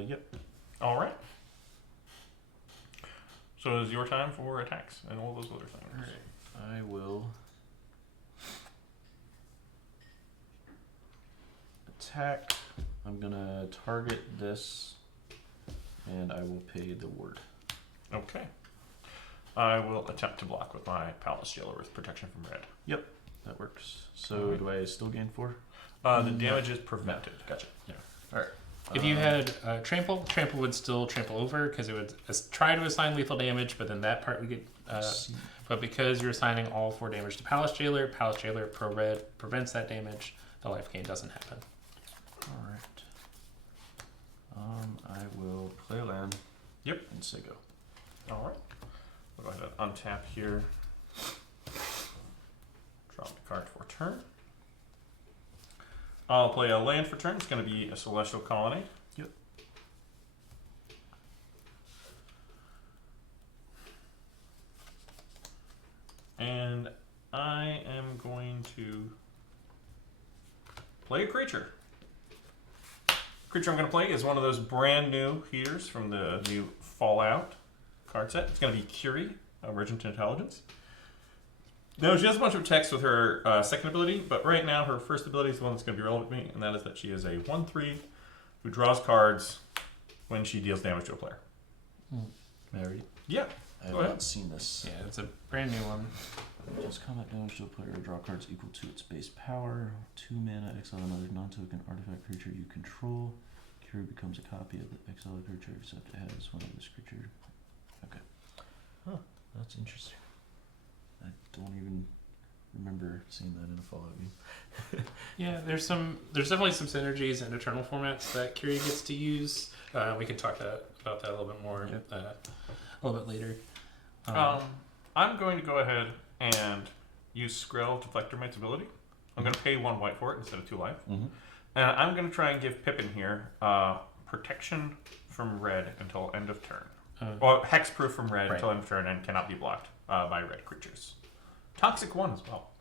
Yep. All right. So it's your time for attacks and all those other things. All right. I will attack. I'm gonna target this, and I will pay the ward. Okay. I will attempt to block with my Palace Jailer with protection from red. Yep, that works. So Alright. do I still gain 4? The damage is prevented. Gotcha. Yeah. All right. If you had trample would still trample over because it would try to assign lethal damage, but then that part would get. But because you're assigning all 4 damage to Palace Jailer pro red prevents that damage. The life gain doesn't happen. All right. I will play land. Yep. And say go. All right. We'll go ahead and untap here. Draw the card for turn. I'll play a land for turn. It's going to be a Celestial Colony. Yep. And I am going to play a creature. Creature I'm going to play is one of those brand new heaters from the new Fallout card set. It's going to be Curie, Emergent Intelligence. No, she has a bunch of text with her second ability, but right now her first ability is the one that's going to be relevant to me, and that is that she is a 1/3 who draws cards when she deals damage to a player. May I read? Yeah. I have Go ahead. not seen this. Yeah, it's a brand new one. Just combat damage to a player. Draw cards equal to its base power. 2 mana. Exile another non-token artifact creature you control. Hero becomes a copy of the exiled creature except it has one of this creature. Okay. Huh. That's interesting. I don't even remember seeing that in a Fallout game. Yeah, there's definitely some synergies in Eternal formats that Curie gets to use. We can talk about that a little bit more a little bit later. I'm going to go ahead and use Skrill to Deflectormate's ability. I'm going to pay 1 white for it instead of 2 life. Mm-hmm. And I'm going to try and give Pippin here protection from red until end of turn. Or hexproof from red until end of turn and cannot be blocked by red creatures. Toxic 1 as well.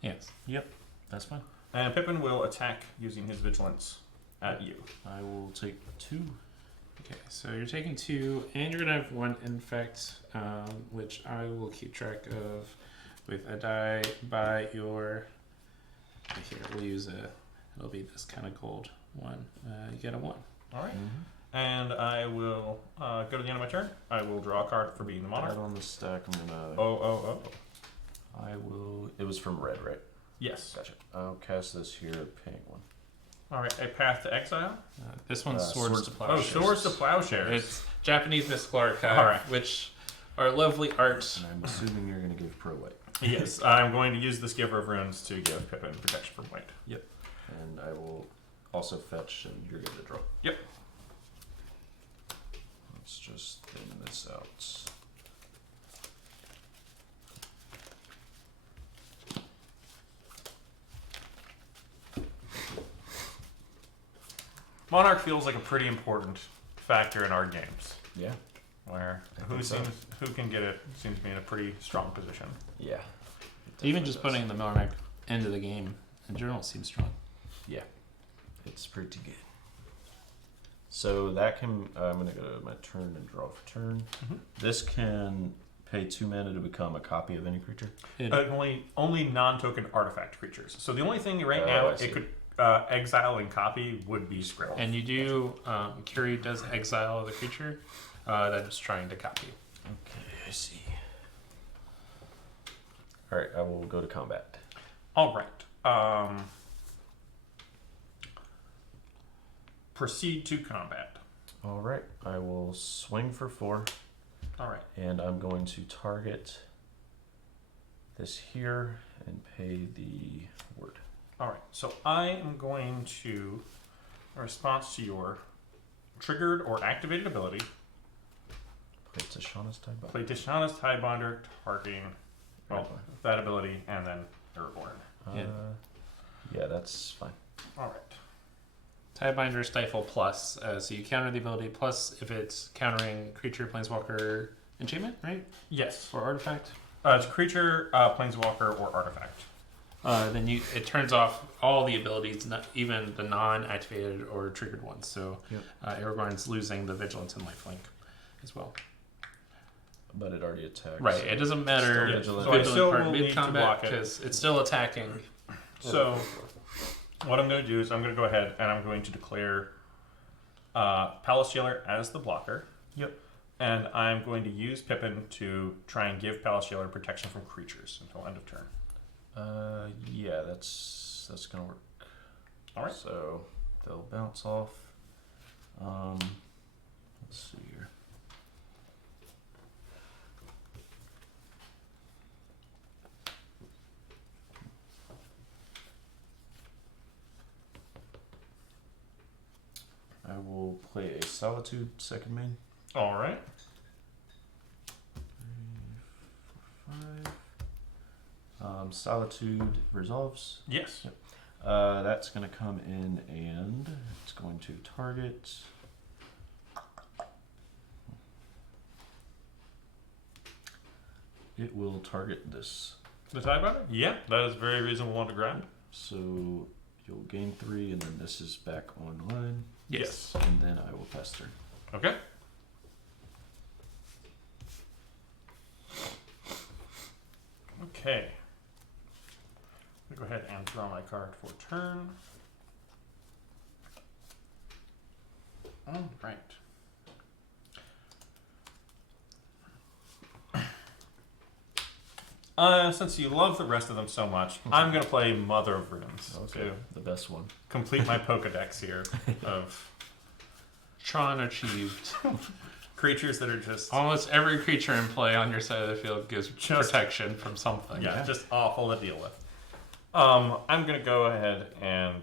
Yes. Yep. That's fine. And Pippin will attack using his vigilance at you. I will take 2. Okay, so you're taking 2, and you're gonna have 1 infect, which I will keep track of with a die by your. Here, we'll use it'll be this kind of gold one. You get a 1. All right. And I will go to the end of my turn. I will draw a card for being the monarch. Add on the stack. I'm gonna. Oh. I will. It was from red, right? Yes. Gotcha. I'll cast this here, paying 1. All right. A Path to Exile. This one's Swords to Oh, Plowshares. Swords to Plowshares. It's Japanese mystical archive, All right. which are lovely art. And I'm assuming you're gonna give pro white. Yes, I'm going to use this Giver of Runes to give Pippin protection from white. Yep. And I will also fetch, and you're going to draw. Yep. Let's just thin this out. Monarch feels like a pretty important factor in our games, Yeah. where I who think so. can get it seems to be in a pretty strong position. Yeah. Even just putting the Monarch into the game in general seems strong. Yeah. It's pretty good. So that can. I'm going to go to my turn and draw for turn. Mm-hmm. This can pay 2 mana to become a copy of any creature. Only non-token artifact creatures. So the only thing right Oh, now I see. it could exile and copy would be Skrill. And you do, Curie does exile the creature that it's trying to copy. Okay, I see. Alright, I will go to combat. All right. Proceed to combat. Alright, I will swing for 4. All right. And I'm going to target this here and pay the word. All right. So I am going to, in response to your triggered or activated ability, Play Tishana's Tidebinder. play Tishana's Tidebonder, targeting that ability, and then Aragorn. Yeah, that's fine. All right. Tidebinder Stifle plus, so you counter the ability plus if it's countering creature, planeswalker, enchantment, right? Yes. Or artifact. It's creature, planeswalker, or artifact. Then it turns off all the abilities, not even the non-activated or triggered ones. So Aragorn's losing the vigilance and lifelink as well. But it already attacked. Right. It doesn't matter Still So vigilant. I vigilant still part will need to mid-combat block it. because it's still attacking. So what I'm going to do is I'm going to go ahead and I'm going to declare Palace Jailer as the blocker. Yep. And I'm going to use Pippin to try and give Palace Jailer protection from creatures until end of turn. Yeah, that's gonna work. All right. So they'll bounce off. Let's see here. I will play a Solitude second main. All right. 3, 4, 5. Solitude resolves. Yes. That's going to come in and it's going to target. It will target this. The Tidebonder? Yeah, that is a very reasonable one to grab. So you'll gain 3 and then this is back online. Yes. And then I will pass turn. Okay. Okay. I'm going to go ahead and draw my card for turn. All right. Since you love the rest of them so much, I'm going to play Mother of Runes Okay, to the best one. complete my Pokedex here of Tron achieved. Creatures that are just Almost every creature in play on your side of the field gives protection from something. yeah, just awful to deal with. I'm gonna go ahead and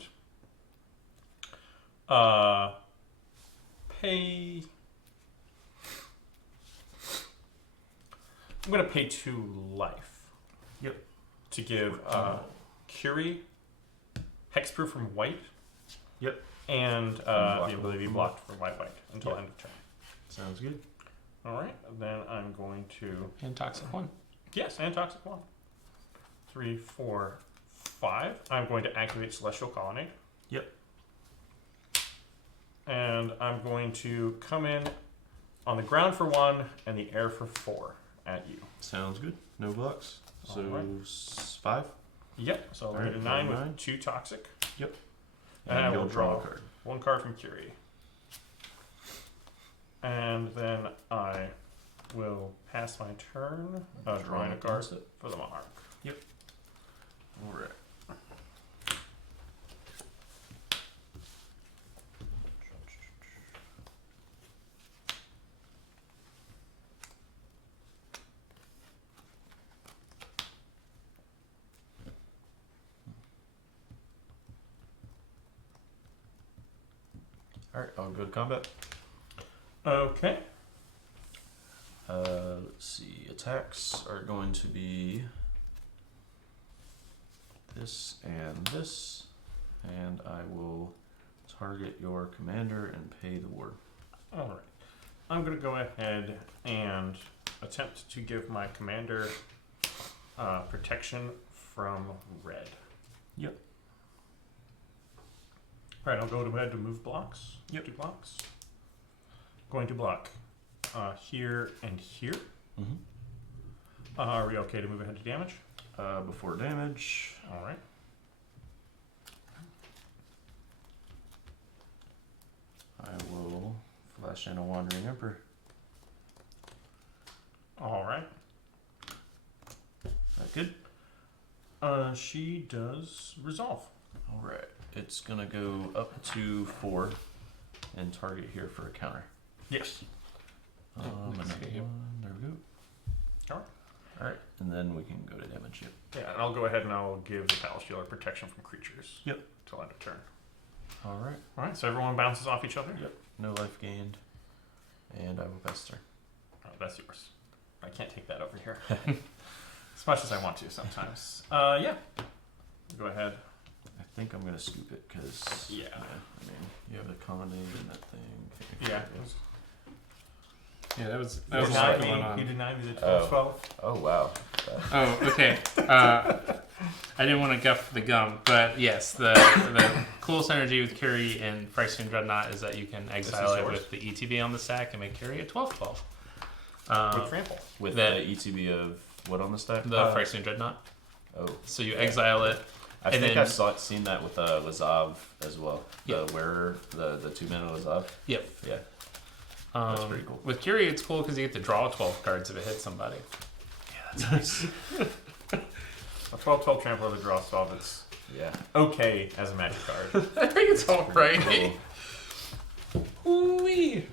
pay. I'm gonna pay 2 life. Yep. To give Curie hexproof from white. Yep. And the ability to be blocked from white until end of turn. Sounds good. All right. Then I'm going to And Toxic 1. yes, and toxic 1. 3, 4, 5. I'm going to activate Celestial Colonnade. Yep. And I'm going to come in on the ground for 1 and the air for 4 at you. Sounds good. No blocks. So Alright. 5. Yep. So I'll Alright, get a 9 9. with 2 toxic. Yep. And I you'll will draw draw a card. 1 card from Curie. And then I will pass my turn drawing a card for the Monarch. All right. All right, I'll go to combat. Okay. Let's see. Attacks are going to be this, and I will target your commander and pay the ward. All right. I'm going to go ahead and attempt to give my commander protection from red. Yep. All right, I'll go ahead to move blocks. Yep. 2 blocks. Going to block here and here. Mm-hmm. Are we okay to move ahead to damage? Before damage, All right. I will flash in a Wandering Emperor. All right. That good? She does resolve. All right. It's gonna go up to 4 and target here for a counter. Yes. And nice. another one. There we go. All right. All right, and then we can go to damage. Yep. Yeah, and I'll go ahead and I'll give the Palace Healer protection from creatures. Yep. Till end of turn. All right. All right, so everyone bounces off each other? Yep. No life gained, and I will pass turn. Oh, that's yours. I can't take that over here. As much as I want to sometimes. Yeah. Go ahead. I think I'm gonna scoop it because Yeah. I mean, you have the colonnade and that thing. Yeah. Yeah, that was You a lot going you on. denied me the 12-12. Oh wow. Oh, okay. I didn't want to guff the gum, but yes, the cool synergy with Curie and Phyrexian Dreadnought is that you can exile it yours. with the ETB on the stack and make Curie a 12/12. With trample. With That- the ETB of what on the stack? The Phyrexian Dreadnought. Oh, So you exile it. I And think then- I've seen that with Lazav as well. Yep. The wearer, the 2-mana Lazav. Yep. Yeah. That's pretty cool. With Curie, it's cool because you get to draw 12 cards if it hits somebody. Yeah, that's nice. A 12-12 trample that draws 12 is Yeah. okay as a magic card. I think it's all right. Cool. Ooh-wee.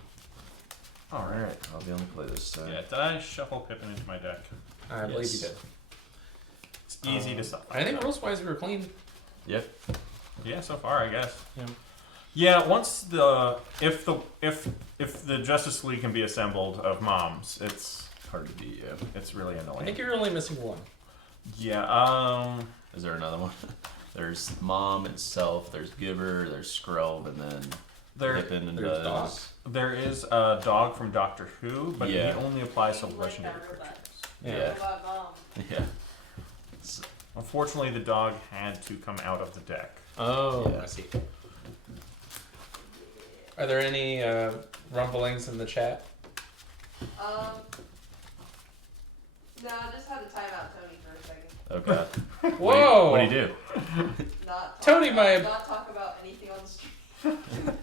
All right, I'll be able to play this. Yeah, did I shuffle Pippin into my deck? I believe you Yes. did. It's easy to suffer. I think rules wise we were clean. Yep. Yeah, so far I guess. Yeah. Yeah, once the if the Justice League can be assembled of moms, it's Hard to beat. Yeah. it's really I annoying. think you're only missing one. Yeah. Is there another one? There's Mom itself. There's Giver. There's Skrelv, and then There Pippin and there's Dog. there is a dog from Doctor Who, but Yeah. he only applies to Like legendary that robot. creatures. Yeah. Robot mom. Yeah. Unfortunately, the dog had to come out of the deck. Oh, Yeah. I see. Are there any rumblings in the chat? No, I just had to time out Tony for a second. Oh god. Whoa! What do you do? Not talk Tony, about, my- not talk about anything on the street.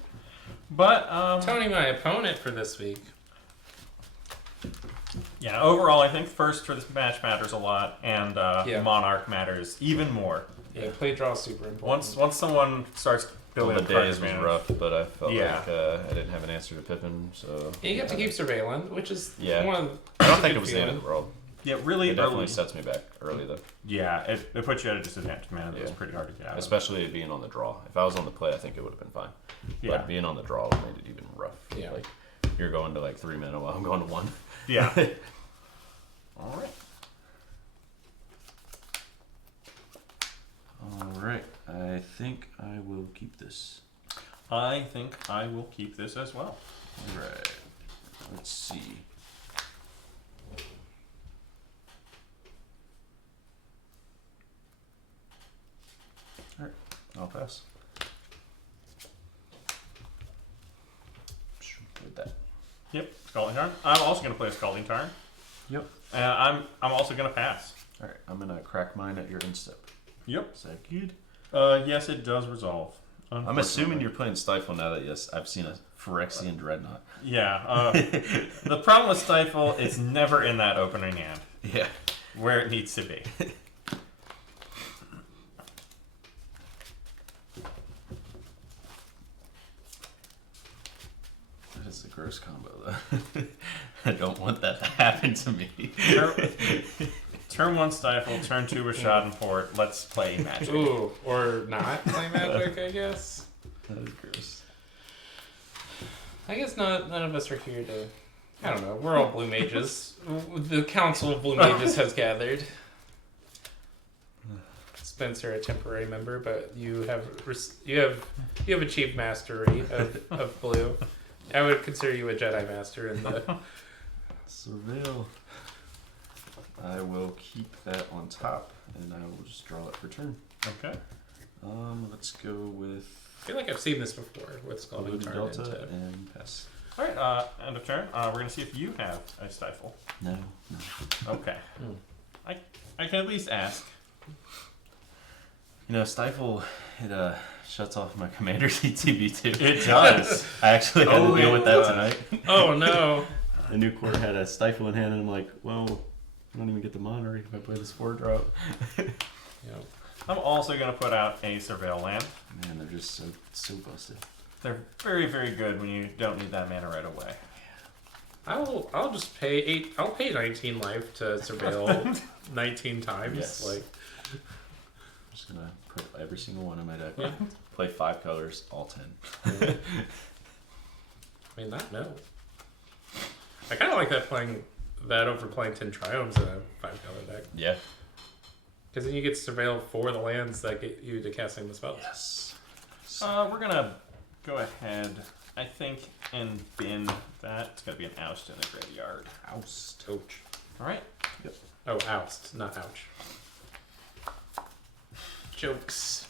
But Tony, my opponent for this week. yeah, overall, I think first for this match matters a lot, and Yeah. Monarch matters even more. Yeah, play draw is super important. Once someone starts building the up card days was advantage- rough, but I felt Yeah. like I didn't have an answer to Pippin, so You get to keep surveillant, which is Yeah. one of I don't a think good it was the end of feeling. the world. Yeah, really It definitely early. sets me back early though, Yeah, it puts you at a disadvantage, man. It was Yeah. pretty hard to get out of. especially it being on the draw. If I was on the play, I think it would have been fine. Yeah. But being on the draw made it even rough. Yeah. Like you're going to like 3 mana while I'm going to 1. Yeah. All right. All right. I think I will keep this. I think I will keep this as well. All right. Let's see. All right. I'll pass. With that. Yep, Scalding Tarn. I'm also going to play a Scalding Tarn. Yep. I'm also going to pass. All right. I'm gonna crack mine at your instep. Yep. Is that good? Yes, it does resolve. I'm assuming you're playing Stifle now that yes, I've seen a Phyrexian Dreadnought. Yeah. The problem with Stifle is never in that opening hand Yeah. where it needs to be. That is a gross combo though. I don't want that to happen to me. Turn 1 Stifle, turn 2 Rashad and Port. Let's play Magic. Ooh, or not play Magic, I guess. That is gross. I guess none of us are here to. I don't know. We're all blue mages. The Council of Blue Mages has gathered. Spencer, a temporary member, but you have achieved mastery of blue. I would consider you a Jedi Master in the. Surveil. I will keep that on top, and I will just draw it for turn. Okay. Let's go with I feel like I've seen this before with Scalding Polluted Tarn Delta into. and pass. All right. End of turn. We're going to see if you have a Stifle. No. Okay. Hmm. I can at least ask. You know, Stifle, it shuts off my commander's ETB too. It does. I actually had to deal with that tonight. Oh no! The new core had a Stifle in hand, and I'm like, well, I don't even get the monitor if I play this 4-drop. Yep. I'm also going to put out a Surveil land. Man, they're just so busted. They're very, very good when you don't need that mana right away. I'll just pay 8. I'll pay 19 life to surveil 19 times. Yes. Like, I'm just gonna put every single one in my deck. Yeah. Play 5 colors, all 10. I mean, no. I kind of like that over playing 10 Triomes in a 5-color deck. Yeah. Because then you get to surveil for the lands that get you to casting the spells. Yes. We're going to go ahead, I think, and bin that. It's going to be an oust in the graveyard. Oust. Ouch. All right. Oh, oust, not ouch. Jokes.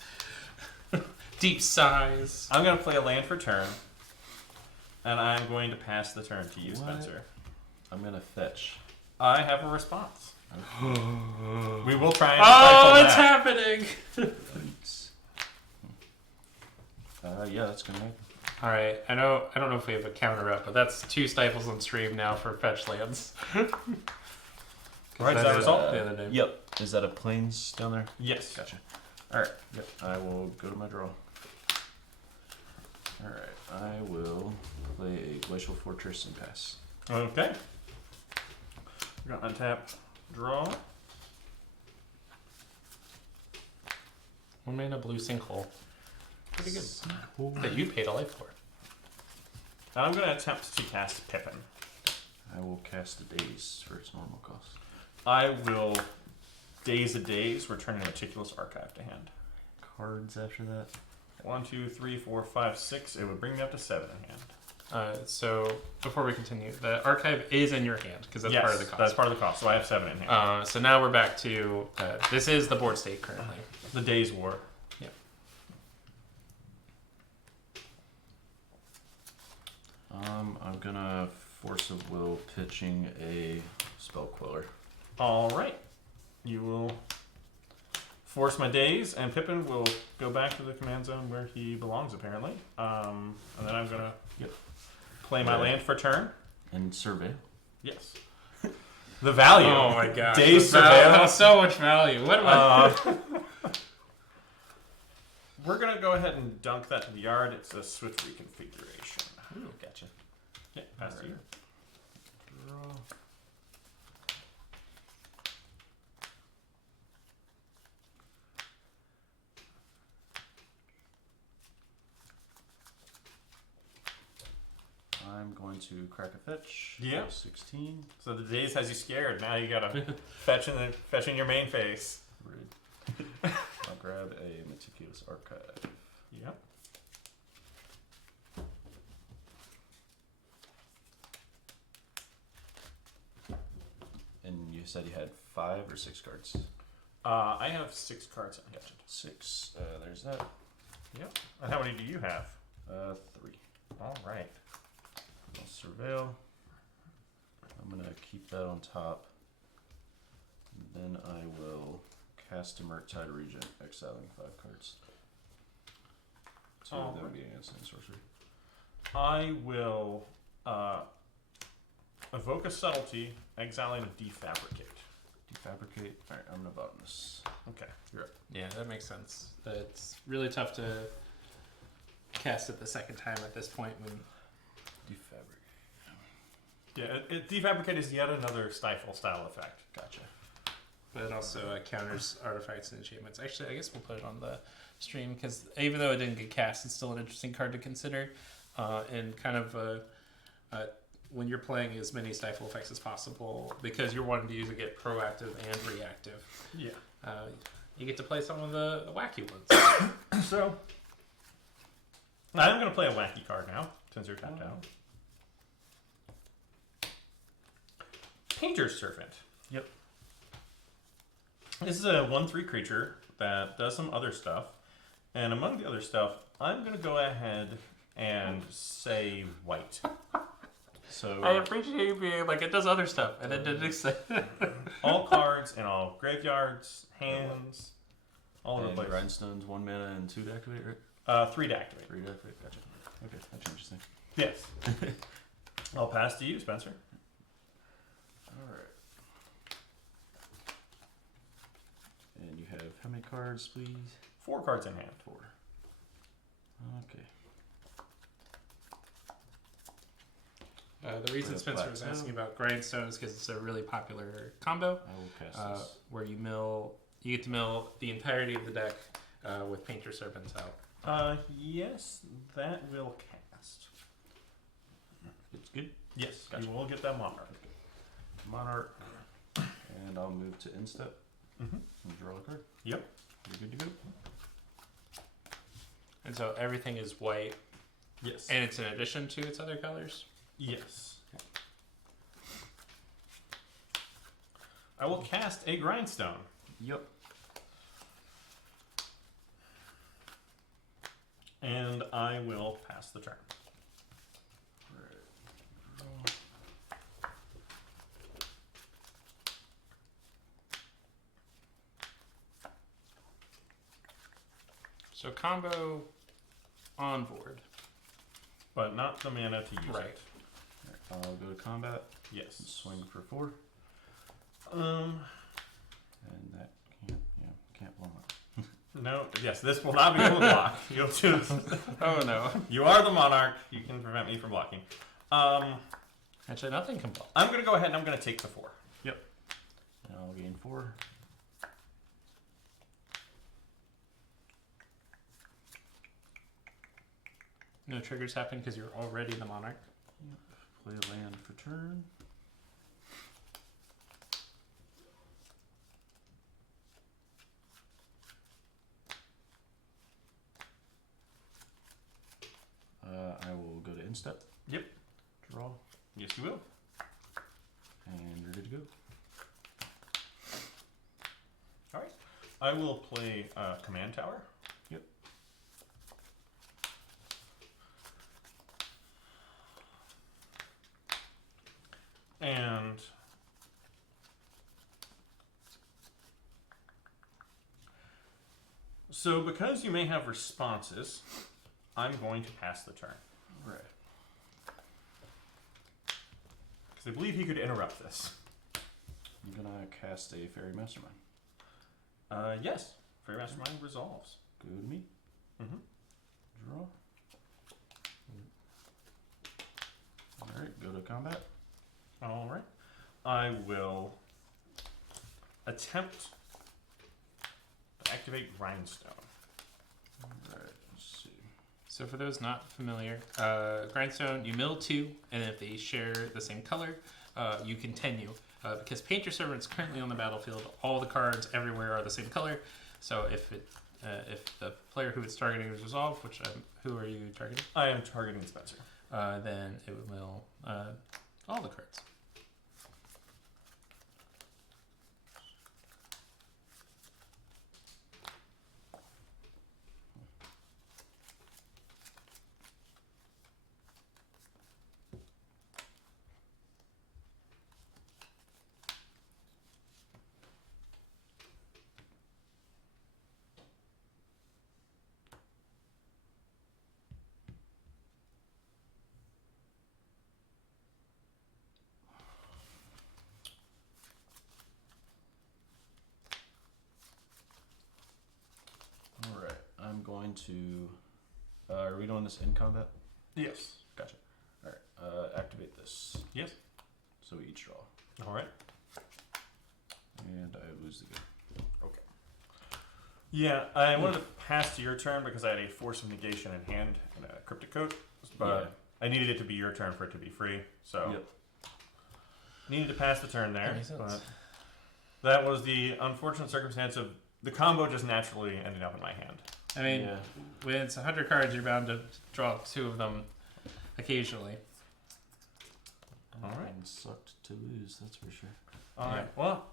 Deep sighs. I'm going to play a land for turn, and I'm going to pass the turn to you, What? Spencer. I'm gonna fetch. I have a response. We will try and Oh, stifle it's that. happening! Thanks. Yeah, that's gonna happen. Alright, I don't know if we have a counter up, but that's 2 stifles on stream now for fetch lands. Right, does that result? The other day. Yep. Is that a plains down there? Yes. Gotcha. Alright, yep. I will go to my draw. Alright, I will play a Glacial Fortress and pass. Okay. We're going to untap, draw. 1 mana blue sinkhole. Pretty good. That you paid a life for. And I'm going to attempt to cast Pippin. I will cast a Daze for its normal cost. I will Daze a Daze, returning Meticulous Archive to hand. Cards after that? 1, 2, 3, 4, 5, 6. It would bring me up to 7 in hand. So before we continue, the archive is in your hand because that's part of the cost. That's part of the cost, so I have 7 in hand. So now we're back to this is the board state currently. The Daze War. Yep. I'm gonna Force of Will pitching a Spell Queller. All right. You will force my Daze, and Pippin will go back to the command zone where he belongs, apparently. And then I'm going to play my land for turn. And Survey. Yes. The value. Oh my god. Daze Surveil. So much value. What am I? we're gonna go ahead and dunk that to the yard. It's a switch reconfiguration. Ooh, gotcha. Yeah, pass to you. Draw. I'm going to crack a fetch. Yeah. 16. So the daze has you scared. Now you gotta fetch in your main face. Rude. I'll grab a meticulous archive. Yep. And you said you had 5 or 6 cards? I have 6 cards. Gotcha. 6. There's that. Yep. And how many do you have? 3. All right. I'll surveil. I'm gonna keep that on top. And then I will cast a Murktide Regent, exiling 5 cards. 2 of them Alright. being instant sorcery. I will evoke a subtlety, exiling a defabricate. Defabricate. Alright, I'm gonna bottom this. Okay, you're up. Yeah, that makes sense. It's really tough to cast it the second time at this point when Defabricate. Yeah, defabricate is yet another stifle style effect. Gotcha. but it also counters artifacts and enchantments. Actually, I guess we'll put it on the stream because even though it didn't get cast, it's still an interesting card to consider. And kind of when you're playing as many stifle effects as possible, because you're wanting to use it, get proactive and reactive. Yeah. You get to play some of the wacky ones. So, I'm going to play a wacky card now, since you're tapped out. Painter's Servant. Yep. This is a 1/3 creature that does some other stuff. And among the other stuff, I'm going to go ahead and say white. So I appreciate you being like, it does other stuff, and it didn't say. All cards in all graveyards, hands, all over the and place. Grindstones, 1 mana and 2 to activate, right? 3 to activate. 3 to activate, gotcha. Okay, that changes things. Yes. I'll pass to you, Spencer. Alright. And you have how many cards, please? 4 cards in hand. 4. Okay. The reason For the Spencer was plateau. asking about grindstones because it's a really popular combo I will cast this. where you get to mill the entirety of the deck with Painter Servants out. Yes, that will cast. It's good. Yes, Gotcha. you will get that monarch. Monarch. And I'll move to instep Mm-hmm. and draw a card. Yep. You're good to go. And so everything is white, Yes. and it's in addition to its other colors. Yes. I will cast a grindstone. Yep. And I will pass the turn. So combo on board. But not the mana to use Right. it. I'll go to combat. Yes. Swing for 4. Um, And that can't blow up. no, yes, this will not be able to block. You'll choose. Oh no. You are the monarch. You can prevent me from blocking. Actually, nothing can block. I'm going to go ahead and I'm going to take the 4. And I'll gain 4. No triggers happen because you're already the monarch. Play a land for turn. I will go to instep. Yep. Draw. Yes, you will. And you're good to go. All right. I will play Command Tower. Yep. And so because you may have responses, I'm going to pass the turn. Right. Because I believe he could interrupt this. I'm gonna cast a Fairy Mastermind. Yes. Fairy Mastermind resolves. Go to me. Draw. Alright, go to combat. All right. I will attempt to activate Grindstone. Alright, let's see. So for those not familiar, grindstone, you mill 2, and if they share the same color, you continue. Because Paint Your Servant is currently on the battlefield, all the cards everywhere are the same color. So if the player who it's targeting is resolved, which who are you targeting? I am targeting Spencer. Then it will mill all the cards. Alright, I'm going to. Are we doing this in combat? Yes. Gotcha. Alright, activate this. Yes. So we each draw. All right. And I lose the game. Yeah, I wanted to pass to your turn because I had a Force of Negation in hand and a Cryptic Coat, but I needed it to be your turn for it to be free, so Yep. needed to pass the turn there. That makes sense. But that was the unfortunate circumstance of the combo just naturally ending up in my hand. I mean, Yeah. when it's 100 cards, you're bound to draw 2 of them occasionally. All right. Sucked to lose, that's for sure. All Yeah. right. Well,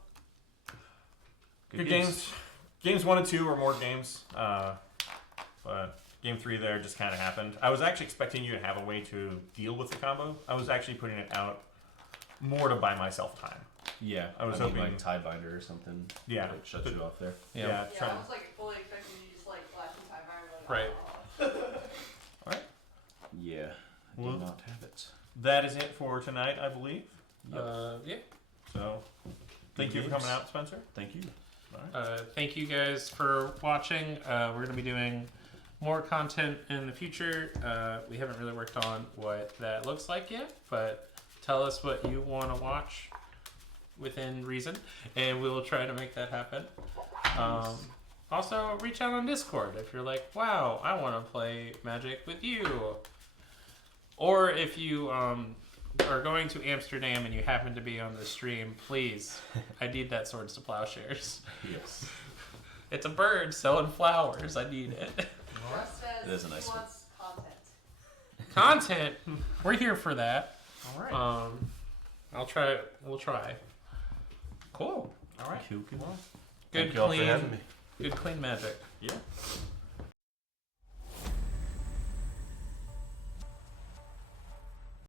good games. Games 1 and 2 were more games, but game 3 there just kind of happened. I was actually expecting you to have a way to deal with the combo. I was actually putting it out more to buy myself time. Yeah, I was mean, hoping- like Tidebinder or something. Yeah. Like shuts you off there. Yeah. Yeah, trying- I was like fully expecting you to just like flash and time like, Right. "Aw." Yeah, I Well- do not have it. That is it for tonight, I believe. Yeah. So, thank Good you for games. coming out, Spencer. Thank you. All right. Thank you guys for watching. We're going to be doing more content in the future. We haven't really worked on what that looks like yet, but tell us what you want to watch within reason, and we will try to make that happen. Also, reach out on Discord if you're like, wow, I want to play Magic with you. Or if you are going to Amsterdam and you happen to be on the stream, please, I need that Swords to Plowshares. Yes. It's a bird selling flowers. I need it. Russ says It is a nice he one. wants content. Content. We're here for that. All right. I'll try. We'll try. Cool. All right. Cool. Well, Good Thank you all for clean. having me. Good clean magic. yeah.